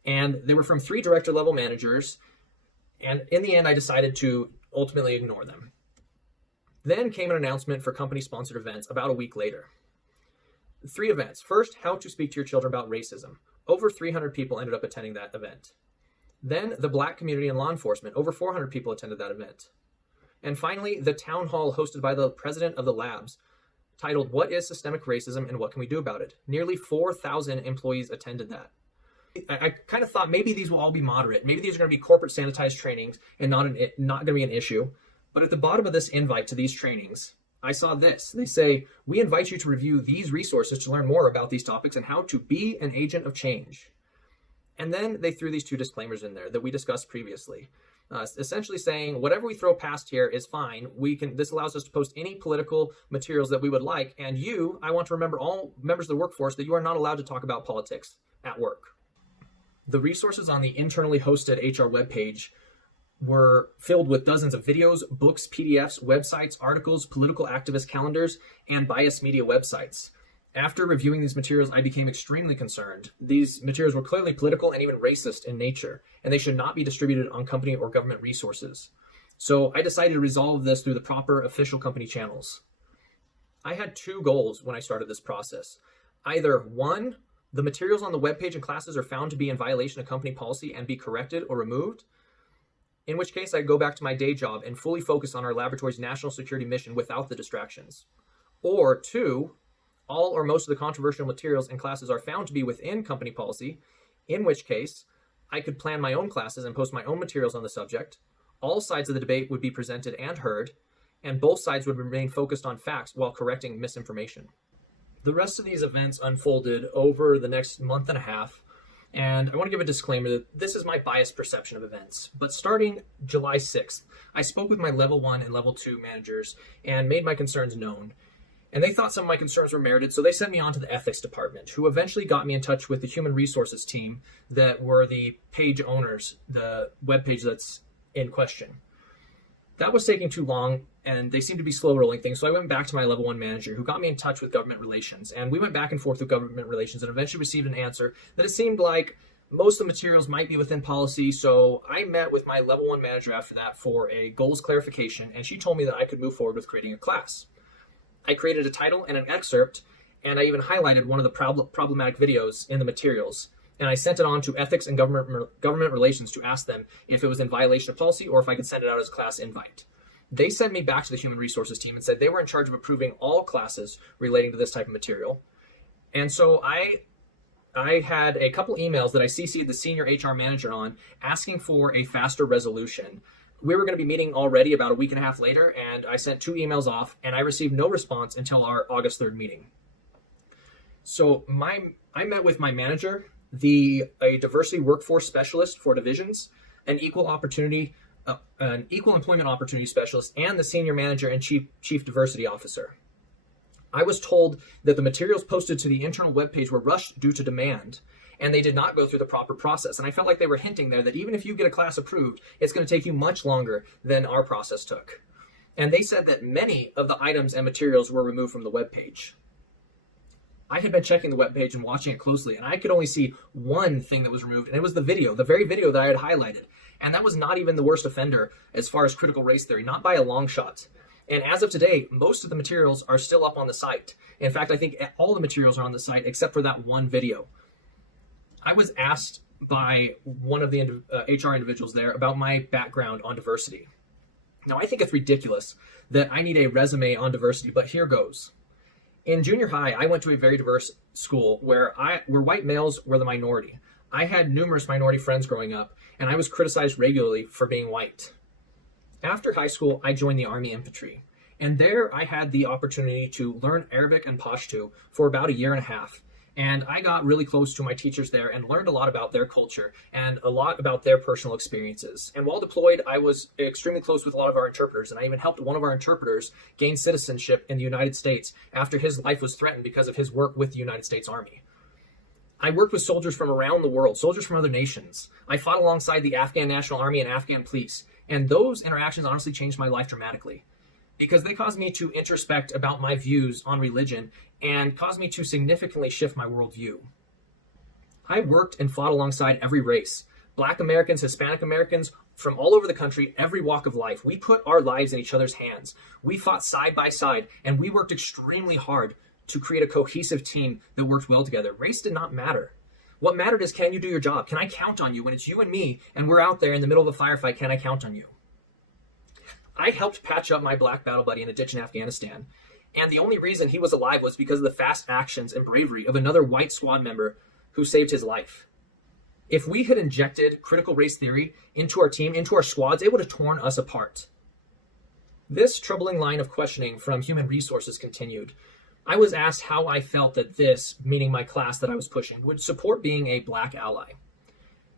And they were from 3 director level managers. And in the end, I decided to ultimately ignore them. Then came an announcement for company sponsored events about a week later. 3 events. First, how to speak to your children about racism. Over 300 people ended up attending that event. Then the black community and law enforcement, over 400 people attended that event. And finally, the town hall hosted by the president of the labs, titled, "What is Systemic Racism and What Can We Do About It?" Nearly 4,000 employees attended that. I kind of thought maybe these will all be moderate. Maybe these are going to be corporate sanitized trainings and not going to be an issue. But at the bottom of this invite to these trainings, I saw this. They say, "We invite you to review these resources to learn more about these topics and how to be an agent of change." And then they threw these 2 disclaimers in there that we discussed previously, essentially saying whatever we throw past here is fine. This allows us to post any political materials that we would like. And I want to remember all members of the workforce that you are not allowed to talk about politics at work. The resources on the internally hosted HR webpage were filled with dozens of videos, books, PDFs, websites, articles, political activist calendars, and biased media websites. After reviewing these materials, I became extremely concerned. These materials were clearly political and even racist in nature, and they should not be distributed on company or government resources. So I decided to resolve this through the proper official company channels. I had 2 goals when I started this process. Either 1, the materials on the webpage and classes are found to be in violation of company policy and be corrected or removed, in which case I'd go back to my day job and fully focus on our laboratory's national security mission without the distractions. Or 2, all or most of the controversial materials and classes are found to be within company policy, in which case I could plan my own classes and post my own materials on the subject. All sides of the debate would be presented and heard, and both sides would remain focused on facts while correcting misinformation. The rest of these events unfolded over the next month and a half, and I want to give a disclaimer that this is my biased perception of events. But starting July 6th, I spoke with my level 1 and level 2 managers and made my concerns known. And they thought some of my concerns were merited, so they sent me on to the ethics department, who eventually got me in touch with the human resources team that were the page owners, the webpage that's in question. That was taking too long, and they seemed to be slow rolling things, so I went back to my level 1 manager, who got me in touch with government relations. And we went back and forth with government relations and eventually received an answer that it seemed like most of the materials might be within policy, so I met with my level 1 manager after that for a goals clarification, and she told me that I could move forward with creating a class. I created a title and an excerpt, and I even highlighted one of the problematic videos in the materials. And I sent it on to ethics and government relations to ask them if it was in violation of policy or if I could send it out as a class invite. They sent me back to the human resources team and said they were in charge of approving all classes relating to this type of material. And so I had a couple emails that I CC'd the senior HR manager on asking for a faster resolution. We were going to be meeting already about a week and a half later, and I sent 2 emails off, and I received no response until our August 3rd meeting. So I met with my manager, a diversity workforce specialist for divisions, an equal employment opportunity specialist, and the senior manager and chief diversity officer. I was told that the materials posted to the internal webpage were rushed due to demand, and they did not go through the proper process. And I felt like they were hinting there that even if you get a class approved, it's going to take you much longer than our process took. And they said that many of the items and materials were removed from the webpage. I had been checking the webpage and watching it closely, and I could only see one thing that was removed, and it was the very video that I had highlighted. And that was not even the worst offender as far as critical race theory, not by a long shot. And as of today, most of the materials are still up on the site. In fact, I think all the materials are on the site except for that one video. I was asked by one of the HR individuals there about my background on diversity. Now, I think it's ridiculous that I need a resume on diversity, but here goes. In junior high, I went to a very diverse school where white males were the minority. I had numerous minority friends growing up, and I was criticized regularly for being white. After high school, I joined the Army Infantry, and there I had the opportunity to learn Arabic and Pashto for about a year and a half. And I got really close to my teachers there and learned a lot about their culture and a lot about their personal experiences. And while deployed, I was extremely close with a lot of our interpreters, and I even helped one of our interpreters gain citizenship in the United States after his life was threatened because of his work with the United States Army. I worked with soldiers from around the world, soldiers from other nations. I fought alongside the Afghan National Army and Afghan police, and those interactions honestly changed my life dramatically, because they caused me to introspect about my views on religion and caused me to significantly shift my worldview. I worked and fought alongside every race, Black Americans, Hispanic Americans, from all over the country, every walk of life. We put our lives in each other's hands. We fought side by side, and we worked extremely hard to create a cohesive team that worked well together. Race did not matter. What mattered is, can you do your job? Can I count on you? When it's you and me, and we're out there in the middle of a firefight, can I count on you? I helped patch up my Black battle buddy in a ditch in Afghanistan, and the only reason he was alive was because of the fast actions and bravery of another white squad member who saved his life. If we had injected critical race theory into our team, into our squads, it would have torn us apart. This troubling line of questioning from human resources continued. I was asked how I felt that this, meaning my class that I was pushing, would support being a Black ally.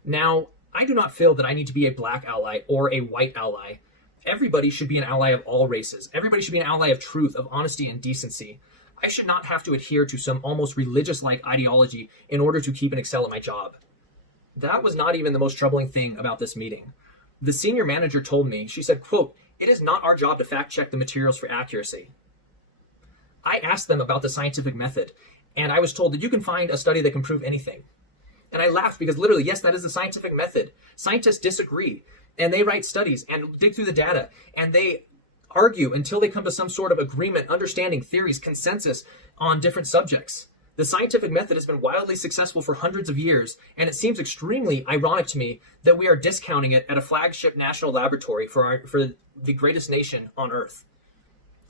Now, I do not feel that I need to be a Black ally or a white ally. Everybody should be an ally of all races. Everybody should be an ally of truth, of honesty, and decency. I should not have to adhere to some almost religious-like ideology in order to keep and excel at my job. That was not even the most troubling thing about this meeting. The senior manager told me, she said, quote, "It is not our job to fact-check the materials for accuracy." I asked them about the scientific method, and I was told that you can find a study that can prove anything. And I laughed because literally, yes, that is the scientific method. Scientists disagree, and they write studies and dig through the data, and they argue until they come to some sort of agreement, understanding, theories, consensus on different subjects. The scientific method has been wildly successful for hundreds of years, and it seems extremely ironic to me that we are discounting it at a flagship national laboratory for the greatest nation on Earth.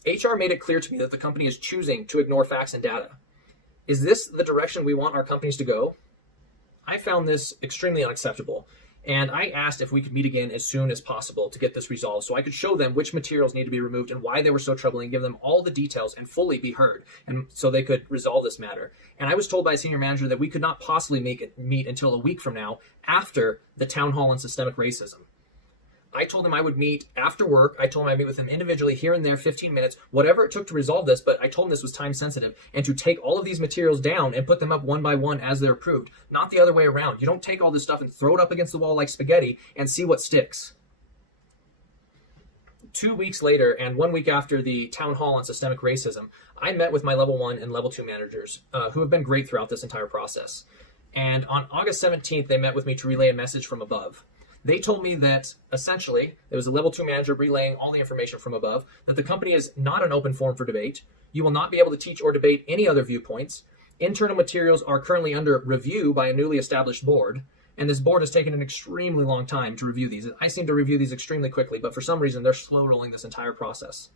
HR made it clear to me that the company is choosing to ignore facts and data. Is this the direction we want our companies to go? I found this extremely unacceptable, and I asked if we could meet again as soon as possible to get this resolved so I could show them which materials need to be removed and why they were so troubling, give them all the details and fully be heard, and so they could resolve this matter. And I was told by a senior manager that we could not possibly meet until a week from now, after the town hall on systemic racism. I told him I would meet after work. I told him I'd meet with him individually here and there, 15 minutes, whatever it took to resolve this, but I told him this was time sensitive and to take all of these materials down and put them up one by one as they're approved, not the other way around. You don't take all this stuff and throw it up against the wall like spaghetti and see what sticks. 2 weeks later, and 1 week after the town hall on systemic racism, I met with my level 1 and level 2 managers who have been great throughout this entire process. And on August 17th, they met with me to relay a message from above. They told me that, essentially, there was a level 2 manager relaying all the information from above, that the company is not an open forum for debate. You will not be able to teach or debate any other viewpoints. Internal materials are currently under review by a newly established board, and this board has taken an extremely long time to review these. I seem to review these extremely quickly, but for some reason, they're slow-rolling this entire process.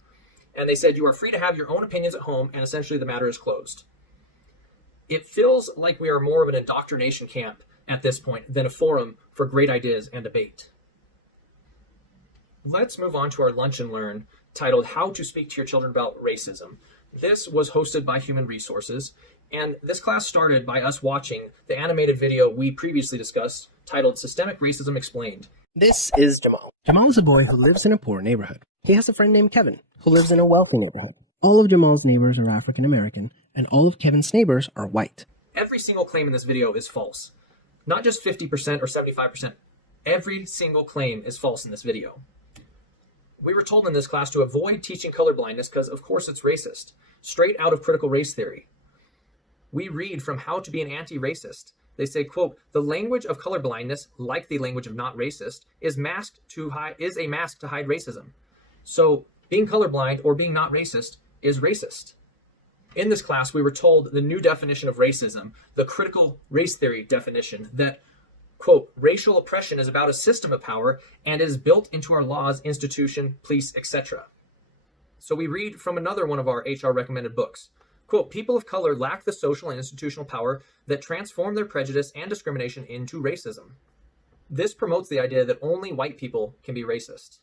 And they said, you are free to have your own opinions at home, and essentially the matter is closed. It feels like we are more of an indoctrination camp at this point than a forum for great ideas and debate. Let's move on to our Lunch and Learn, titled How to Speak to Your Children About Racism. This was hosted by Human Resources, And this class started by us watching the animated video we previously discussed titled Systemic Racism Explained. This is Jamal. Jamal is a boy who lives in a poor neighborhood. He has a friend named Kevin, who lives in a wealthy neighborhood. All of Jamal's neighbors are African American, and all of Kevin's neighbors are white. Every single claim in this video is false. Not just 50% or 75%. Every single claim is false in this video. We were told in this class to avoid teaching colorblindness because, of course, it's racist. Straight out of critical race theory. We read from How to Be an Anti-Racist. They say, quote, the language of colorblindness, like the language of not racist, is a mask to hide racism. So being colorblind or being not racist is racist. In this class, we were told the new definition of racism, the critical race theory definition, that, quote, racial oppression is about a system of power and is built into our laws, institution, police, etc. So we read from another one of our HR recommended books. Quote, people of color lack the social and institutional power that transform their prejudice and discrimination into racism. This promotes the idea that only white people can be racist.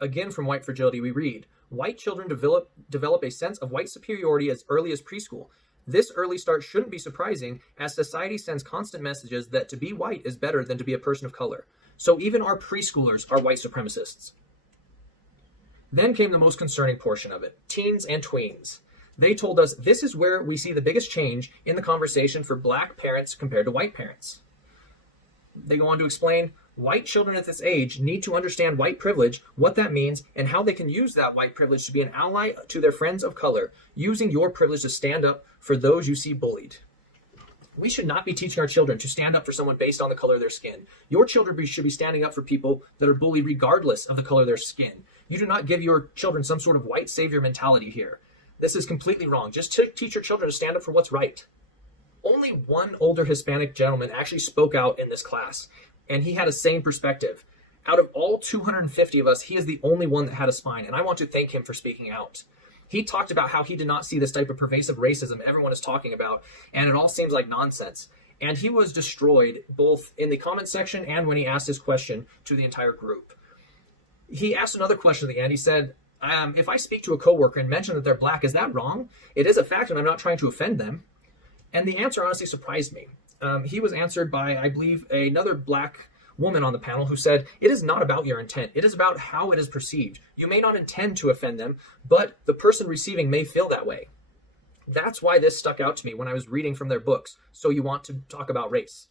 Again, from White Fragility, we read, white children develop a sense of white superiority as early as preschool. This early start shouldn't be surprising, as society sends constant messages that to be white is better than to be a person of color. So even our preschoolers are white supremacists. Then came the most concerning portion of it, teens and tweens. They told us this is where we see the biggest change in the conversation for black parents compared to white parents. They go on to explain, white children at this age need to understand white privilege, what that means, and how they can use that white privilege to be an ally to their friends of color, using your privilege to stand up for those you see bullied. We should not be teaching our children to stand up for someone based on the color of their skin. Your children should be standing up for people that are bullied regardless of the color of their skin. You do not give your children some sort of white savior mentality here. This is completely wrong. Just teach your children to stand up for what's right. Only one older Hispanic gentleman actually spoke out in this class, and he had a sane perspective. Out of all 250 of us, he is the only one that had a spine, and I want to thank him for speaking out. He talked about how he did not see this type of pervasive racism everyone is talking about, and it all seems like nonsense. And he was destroyed both in the comment section and when he asked his question to the entire group. He asked another question at the end. He said, if I speak to a coworker and mention that they're black, is that wrong? It is a fact, and I'm not trying to offend them. And the answer honestly surprised me. He was answered by, I believe, another black woman on the panel who said, it is not about your intent. It is about how it is perceived. You may not intend to offend them, but the person receiving may feel that way. That's why this stuck out to me when I was reading from their books. So you want to talk about race.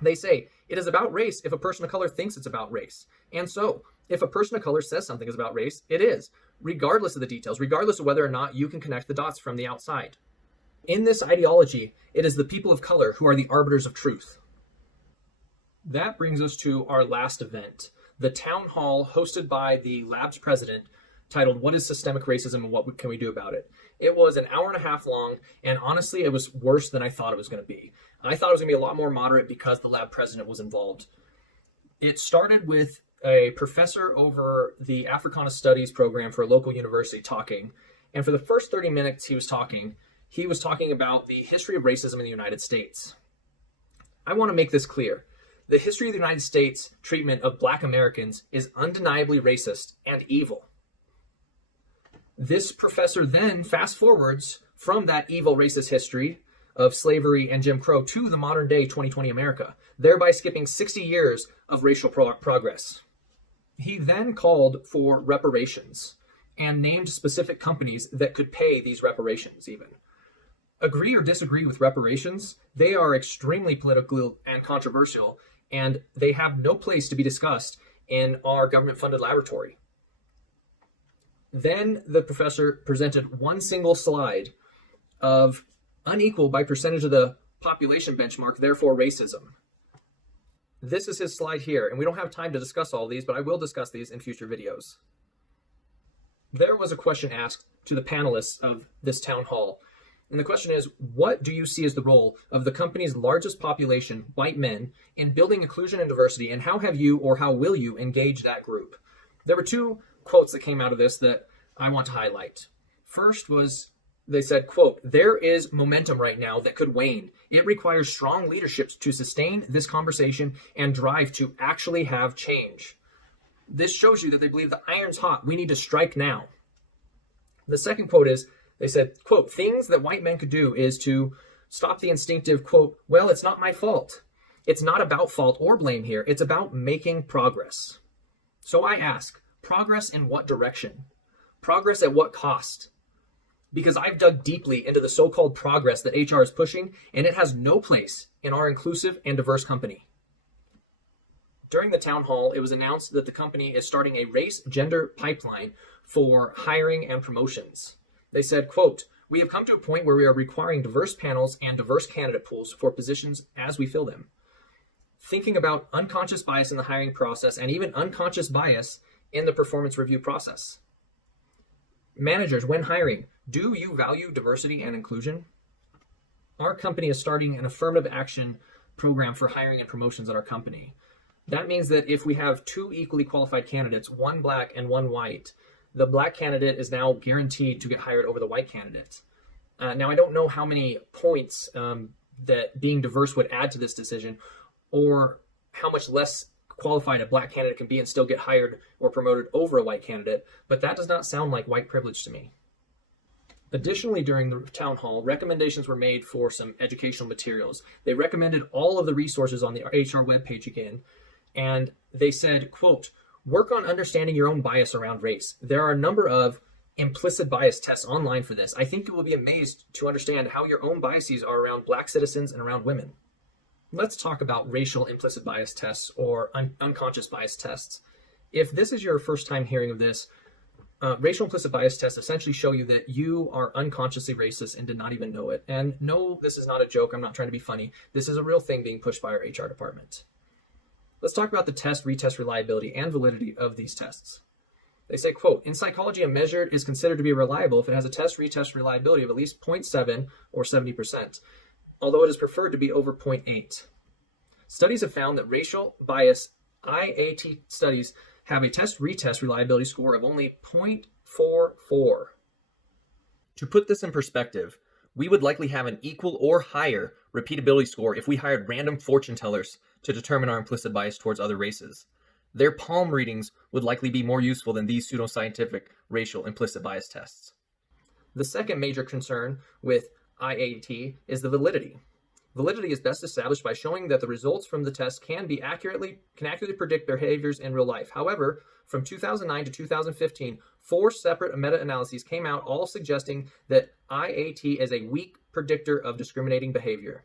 They say, it is about race if a person of color thinks it's about race. And so, if a person of color says something is about race, it is, regardless of the details, regardless of whether or not you can connect the dots from the outside. In this ideology, it is the people of color who are the arbiters of truth. That brings us to our last event, the town hall hosted by the Labs president, titled, What is Systemic Racism and What Can We Do About It? It was an hour and a half long, and honestly, it was worse than I thought it was going to be. I thought it was going to be a lot more moderate because the lab president was involved. It started with a professor over the Africana Studies program for a local university talking, and for the first 30 minutes he was talking about the history of racism in the United States. I want to make this clear. The history of the United States treatment of black Americans is undeniably racist and evil. This professor then fast forwards from that evil racist history of slavery and Jim Crow to the modern day 2020 America, thereby skipping 60 years of racial progress. He then called for reparations and named specific companies that could pay these reparations even. Agree or disagree with reparations, they are extremely political and controversial, and they have no place to be discussed in our government-funded laboratory. Then the professor presented one single slide of unequal by percentage of the population benchmark, therefore racism. This is his slide here, and we don't have time to discuss all these, but I will discuss these in future videos. There was a question asked to the panelists of this town hall, and the question is, what do you see as the role of the company's largest population, white men, in building inclusion and diversity, and how have you or how will you engage that group? There were two quotes that came out of this that I want to highlight. First was, they said, quote, there is momentum right now that could wane. It requires strong leadership to sustain this conversation and drive to actually have change. This shows you that they believe the iron's hot. We need to strike now. The second quote is, They said, quote, things that white men could do is to stop the instinctive, quote, well, it's not my fault. It's not about fault or blame here. It's about making progress. So I ask, progress in what direction? Progress at what cost? Because I've dug deeply into the so-called progress that HR is pushing, and it has no place in our inclusive and diverse company. During the town hall, it was announced that the company is starting a race-gender pipeline for hiring and promotions. They said, quote, we have come to a point where we are requiring diverse panels and diverse candidate pools for positions as we fill them. Thinking about unconscious bias in the hiring process and even unconscious bias in the performance review process. Managers, when hiring, do you value diversity and inclusion? Our company is starting an affirmative action program for hiring and promotions at our company. That means that if we have two equally qualified candidates, one black and one white, the black candidate is now guaranteed to get hired over the white candidate. Now, I don't know how many points that being diverse would add to this decision, or how much less qualified a black candidate can be and still get hired or promoted over a white candidate, but that does not sound like white privilege to me. Additionally, during the town hall, recommendations were made for some educational materials. They recommended all of the resources on the HR webpage again, and they said, quote, work on understanding your own bias around race. There are a number of implicit bias tests online for this. I think you will be amazed to understand how your own biases are around black citizens and around women. Let's talk about racial implicit bias tests or unconscious bias tests. If this is your first time hearing of this, racial implicit bias tests essentially show you that you are unconsciously racist and did not even know it. And no, this is not a joke. I'm not trying to be funny. This is a real thing being pushed by our HR department. Let's talk about the test, retest reliability, and validity of these tests. They say, quote, in psychology, a measure is considered to be reliable if it has a test, retest reliability of at least 0.7 or 70%, although it is preferred to be over 0.8. Studies have found that racial bias IAT studies have a test, retest reliability score of only 0.44. To put this in perspective, we would likely have an equal or higher repeatability score if we hired random fortune tellers to determine our implicit bias towards other races. Their palm readings would likely be more useful than these pseudoscientific racial implicit bias tests. The second major concern with IAT is the validity. Validity is best established by showing that the results from the test can accurately predict behaviors in real life. However, from 2009 to 2015, 4 separate meta-analyses came out, all suggesting that IAT is a weak predictor of discriminating behavior.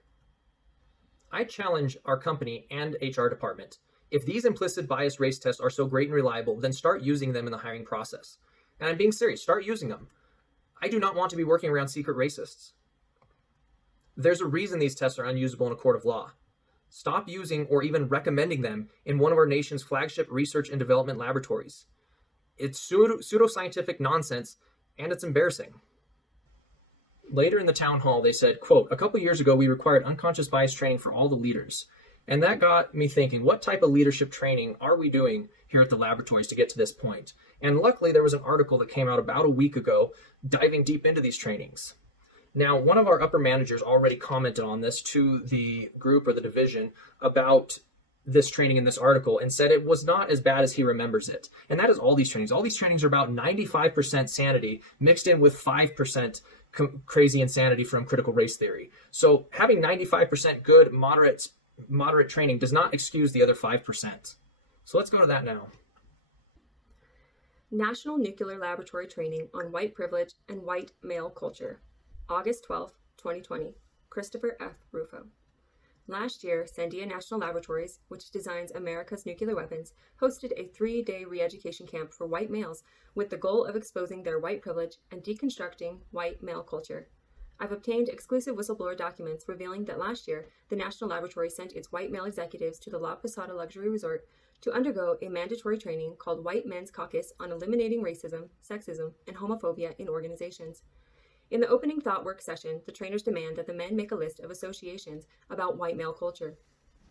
I challenge our company and HR department. If these implicit bias race tests are so great and reliable, then start using them in the hiring process. And I'm being serious, start using them. I do not want to be working around secret racists. There's a reason these tests are unusable in a court of law. Stop using or even recommending them in one of our nation's flagship research and development laboratories. It's pseudoscientific nonsense, and it's embarrassing. Later in the town hall, they said, quote, a couple years ago, we required unconscious bias training for all the leaders. And that got me thinking, what type of leadership training are we doing here at the laboratories to get to this point? And luckily, there was an article that came out about a week ago diving deep into these trainings. Now, one of our upper managers already commented on this to the group or the division about this training in this article and said it was not as bad as he remembers it. And that is all these trainings. All these trainings are about 95% sanity mixed in with 5% crazy insanity from critical race theory. So having 95% good, moderate training does not excuse the other 5%. So let's go to that now. National Nuclear Laboratory Training on White Privilege and White Male Culture. August 12, 2020, Christopher F. Rufo. Last year, Sandia National Laboratories, which designs America's nuclear weapons, hosted a 3-day re-education camp for white males with the goal of exposing their white privilege and deconstructing white male culture. I've obtained exclusive whistleblower documents revealing that last year, the National Laboratory sent its white male executives to the La Posada Luxury Resort to undergo a mandatory training called White Men's Caucus on Eliminating Racism, Sexism, and Homophobia in Organizations. In the opening thought work session, the trainers demand that the men make a list of associations about white male culture.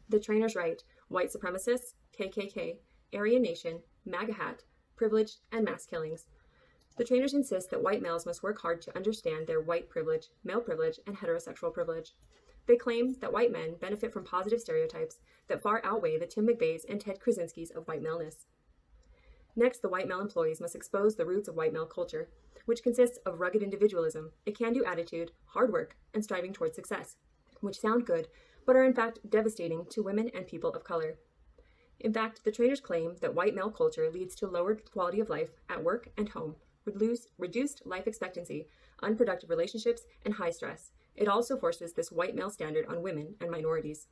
The trainers write white supremacists, KKK, Aryan Nation, MAGA hat, privileged, and mass killings. The trainers insist that white males must work hard to understand their white privilege, male privilege, and heterosexual privilege. They claim that white men benefit from positive stereotypes that far outweigh the Tim McVeighs and Ted Krasinskis of white maleness. Next, the white male employees must expose the roots of white male culture. which consists of rugged individualism, a can-do attitude, hard work, and striving towards success, which sound good, but are in fact devastating to women and people of color. In fact, the trainers claim that white male culture leads to lowered quality of life at work and home, reduced life expectancy, unproductive relationships, and high stress. It also forces this white male standard on women and minorities.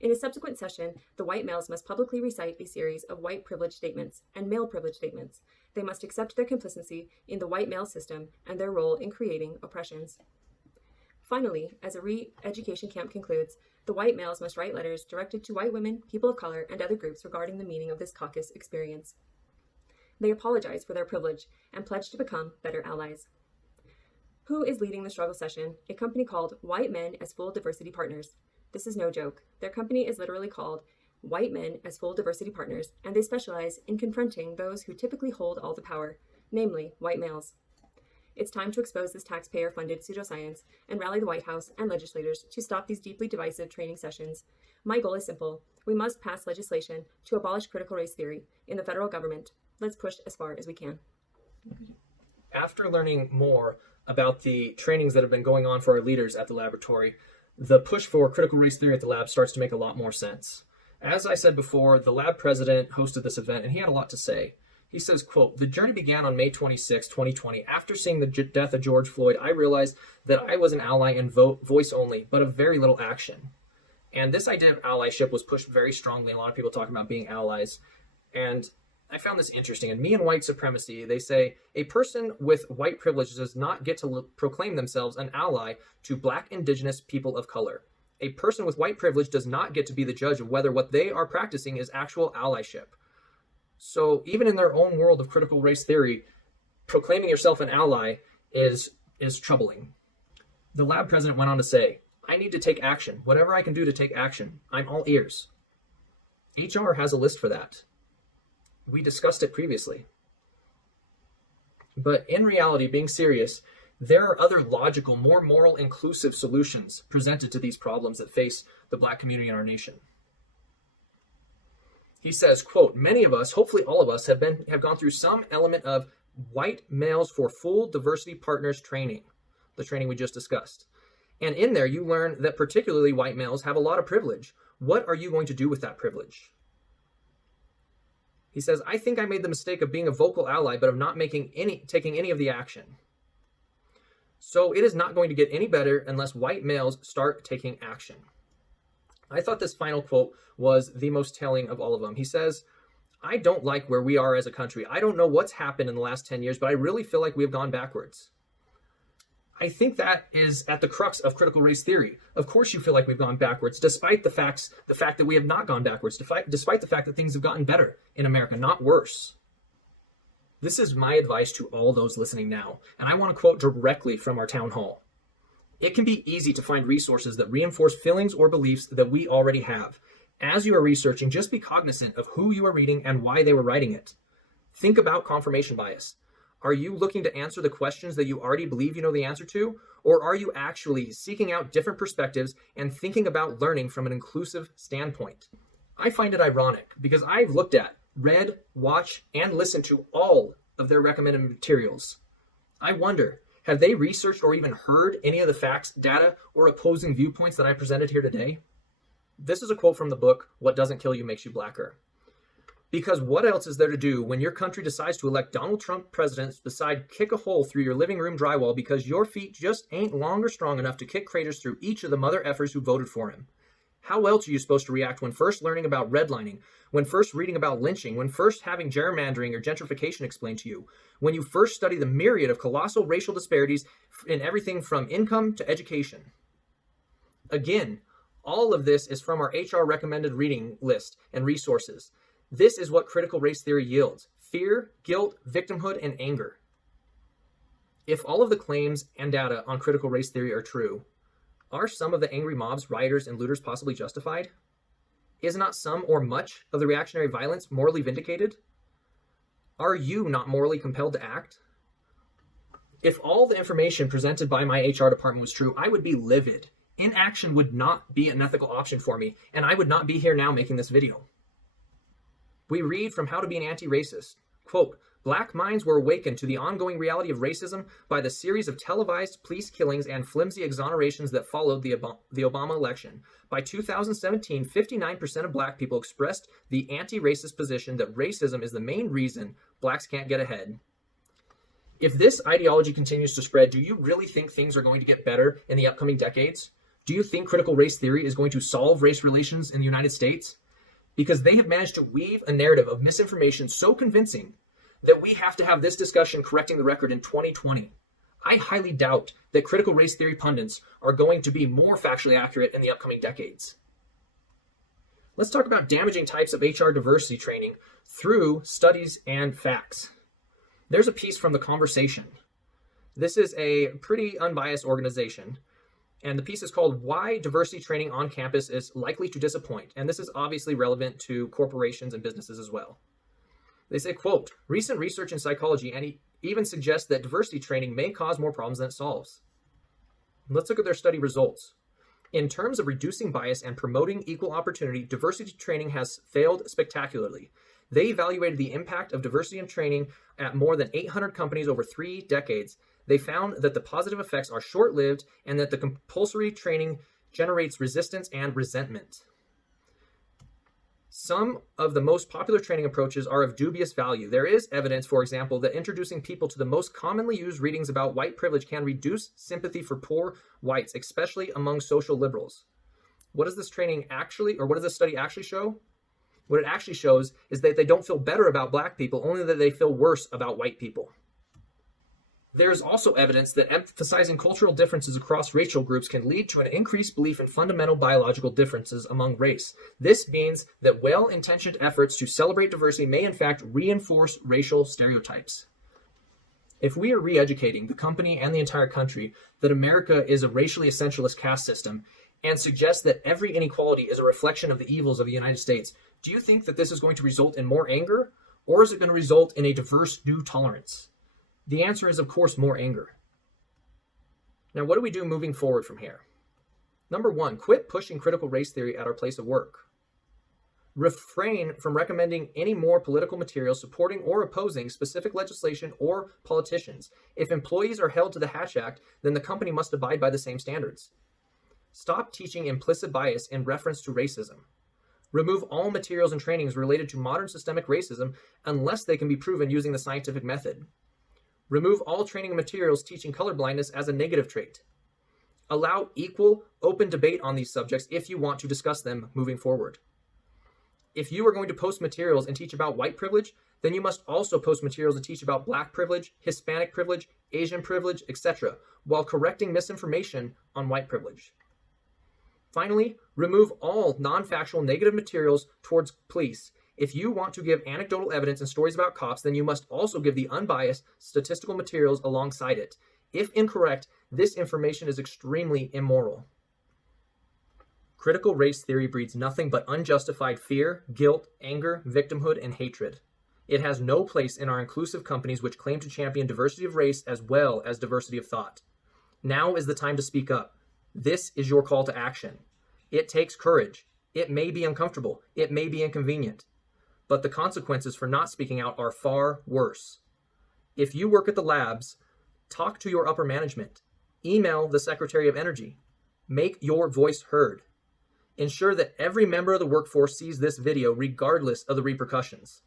In a subsequent session, the white males must publicly recite a series of white privilege statements and male privilege statements. They must accept their complicity in the white male system and their role in creating oppressions. Finally, as a re-education camp concludes, the white males must write letters directed to white women, people of color, and other groups regarding the meaning of this caucus experience. They apologize for their privilege and pledge to become better allies. Who is leading the struggle session? A company called White Men as Full Diversity Partners. This is no joke. Their company is literally called White Men as Full Diversity Partners, and they specialize in confronting those who typically hold all the power, namely white males. It's time to expose this taxpayer-funded pseudoscience and rally the White House and legislators to stop these deeply divisive training sessions. My goal is simple. We must pass legislation to abolish critical race theory in the federal government. Let's push as far as we can. After learning more about the trainings that have been going on for our leaders at the laboratory, the push for critical race theory at the lab starts to make a lot more sense. As I said before, the lab president hosted this event, and he had a lot to say. He says, quote, "The journey began on May 26, 2020. After seeing the death of George Floyd, I realized that I was an ally in voice only, but of very little action." And this idea of allyship was pushed very strongly. A lot of people talking about being allies. And I found this interesting. In Me and White Supremacy, they say, a person with white privilege does not get to proclaim themselves an ally to Black, Indigenous people of color. A person with white privilege does not get to be the judge of whether what they are practicing is actual allyship. So even in their own world of critical race theory, proclaiming yourself an ally is troubling. The lab president went on to say, "I need to take action. Whatever I can do to take action, I'm all ears." HR has a list for that. We discussed it previously. But in reality, being serious, there are other logical, more moral, inclusive solutions presented to these problems that face the Black community in our nation. He says, quote, "Many of us, hopefully all of us, have gone through some element of White Males for Full Diversity Partners training, the training we just discussed. And in there, you learn that particularly white males have a lot of privilege. What are you going to do with that privilege?" He says, "I think I made the mistake of being a vocal ally, but of not taking any of the action. So it is not going to get any better unless white males start taking action." I thought this final quote was the most telling of all of them. He says, "I don't like where we are as a country. I don't know what's happened in the last 10 years, but I really feel like we've gone backwards." I think that is at the crux of critical race theory. Of course you feel like we've gone backwards, despite the fact that we have not gone backwards, despite the fact that things have gotten better in America, not worse. This is my advice to all those listening now, and I want to quote directly from our town hall. "It can be easy to find resources that reinforce feelings or beliefs that we already have. As you are researching, just be cognizant of who you are reading and why they were writing it. Think about confirmation bias. Are you looking to answer the questions that you already believe you know the answer to? Or are you actually seeking out different perspectives and thinking about learning from an inclusive standpoint?" I find it ironic because I've looked at, read, watched, and listened to all of their recommended materials. I wonder, have they researched or even heard any of the facts, data, or opposing viewpoints that I presented here today? This is a quote from the book, What Doesn't Kill You Makes You Blacker. Because what else is there to do when your country decides to elect Donald Trump president beside kick a hole through your living room drywall because your feet just ain't long or strong enough to kick craters through each of the mother effers who voted for him? How else are you supposed to react when first learning about redlining, when first reading about lynching, when first having gerrymandering or gentrification explained to you, when you first study the myriad of colossal racial disparities in everything from income to education? Again, all of this is from our HR recommended reading list and resources. This is what critical race theory yields: fear, guilt, victimhood, and anger. If all of the claims and data on critical race theory are true, are some of the angry mobs, rioters, and looters possibly justified? Is not some or much of the reactionary violence morally vindicated? Are you not morally compelled to act? If all the information presented by my HR department was true, I would be livid. Inaction would not be an ethical option for me, and I would not be here now making this video. We read from How to Be an Anti-Racist, quote, Black minds were awakened to the ongoing reality of racism by the series of televised police killings and flimsy exonerations that followed the Obama election. By 2017, 59% of black people expressed the anti-racist position that racism is the main reason blacks can't get ahead. If this ideology continues to spread, do you really think things are going to get better in the upcoming decades? Do you think critical race theory is going to solve race relations in the United States? Because they have managed to weave a narrative of misinformation so convincing that we have to have this discussion correcting the record in 2020. I highly doubt that critical race theory pundits are going to be more factually accurate in the upcoming decades. Let's talk about damaging types of HR diversity training through studies and facts. There's a piece from The Conversation. This is a pretty unbiased organization, and the piece is called Why Diversity Training on Campus is Likely to Disappoint, and this is obviously relevant to corporations and businesses as well. They say, quote, recent research in psychology and even suggests that diversity training may cause more problems than it solves. Let's look at their study results. In terms of reducing bias and promoting equal opportunity, diversity training has failed spectacularly. They evaluated the impact of diversity in training at more than 800 companies over 3 decades. They found that the positive effects are short-lived and that the compulsory training generates resistance and resentment. Some of the most popular training approaches are of dubious value. There is evidence, for example, that introducing people to the most commonly used readings about white privilege can reduce sympathy for poor whites, especially among social liberals. What does this training actually, or what does this study actually show? What it actually shows is that they don't feel better about black people, only that they feel worse about white people. There's also evidence that emphasizing cultural differences across racial groups can lead to an increased belief in fundamental biological differences among race. This means that well-intentioned efforts to celebrate diversity may in fact reinforce racial stereotypes. If we are re-educating the company and the entire country that America is a racially essentialist caste system and suggest that every inequality is a reflection of the evils of the United States, do you think that this is going to result in more anger, or is it going to result in a diverse new tolerance? The answer is, of course, more anger. Now, what do we do moving forward from here? Number 1, quit pushing critical race theory at our place of work. Refrain from recommending any more political material supporting or opposing specific legislation or politicians. If employees are held to the Hatch Act, then the company must abide by the same standards. Stop teaching implicit bias in reference to racism. Remove all materials and trainings related to modern systemic racism unless they can be proven using the scientific method. Remove all training and materials teaching colorblindness as a negative trait. Allow equal, open debate on these subjects if you want to discuss them moving forward. If you are going to post materials and teach about white privilege, then you must also post materials and teach about black privilege, Hispanic privilege, Asian privilege, etc., while correcting misinformation on white privilege. Finally, remove all non-factual negative materials towards police. If you want to give anecdotal evidence and stories about cops, then you must also give the unbiased statistical materials alongside it. If incorrect, this information is extremely immoral. Critical race theory breeds nothing but unjustified fear, guilt, anger, victimhood, and hatred. It has no place in our inclusive companies which claim to champion diversity of race as well as diversity of thought. Now is the time to speak up. This is your call to action. It takes courage. It may be uncomfortable. It may be inconvenient. But the consequences for not speaking out are far worse. If you work at the labs, talk to your upper management. Email the Secretary of Energy. Make your voice heard. Ensure that every member of the workforce sees this video regardless of the repercussions.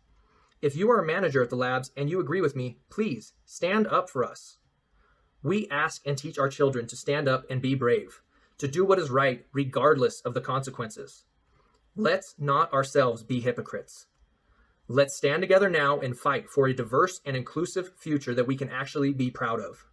If you are a manager at the labs and you agree with me, please stand up for us. We ask and teach our children to stand up and be brave, to do what is right regardless of the consequences. Let's not ourselves be hypocrites. Let's stand together now and fight for a diverse and inclusive future that we can actually be proud of.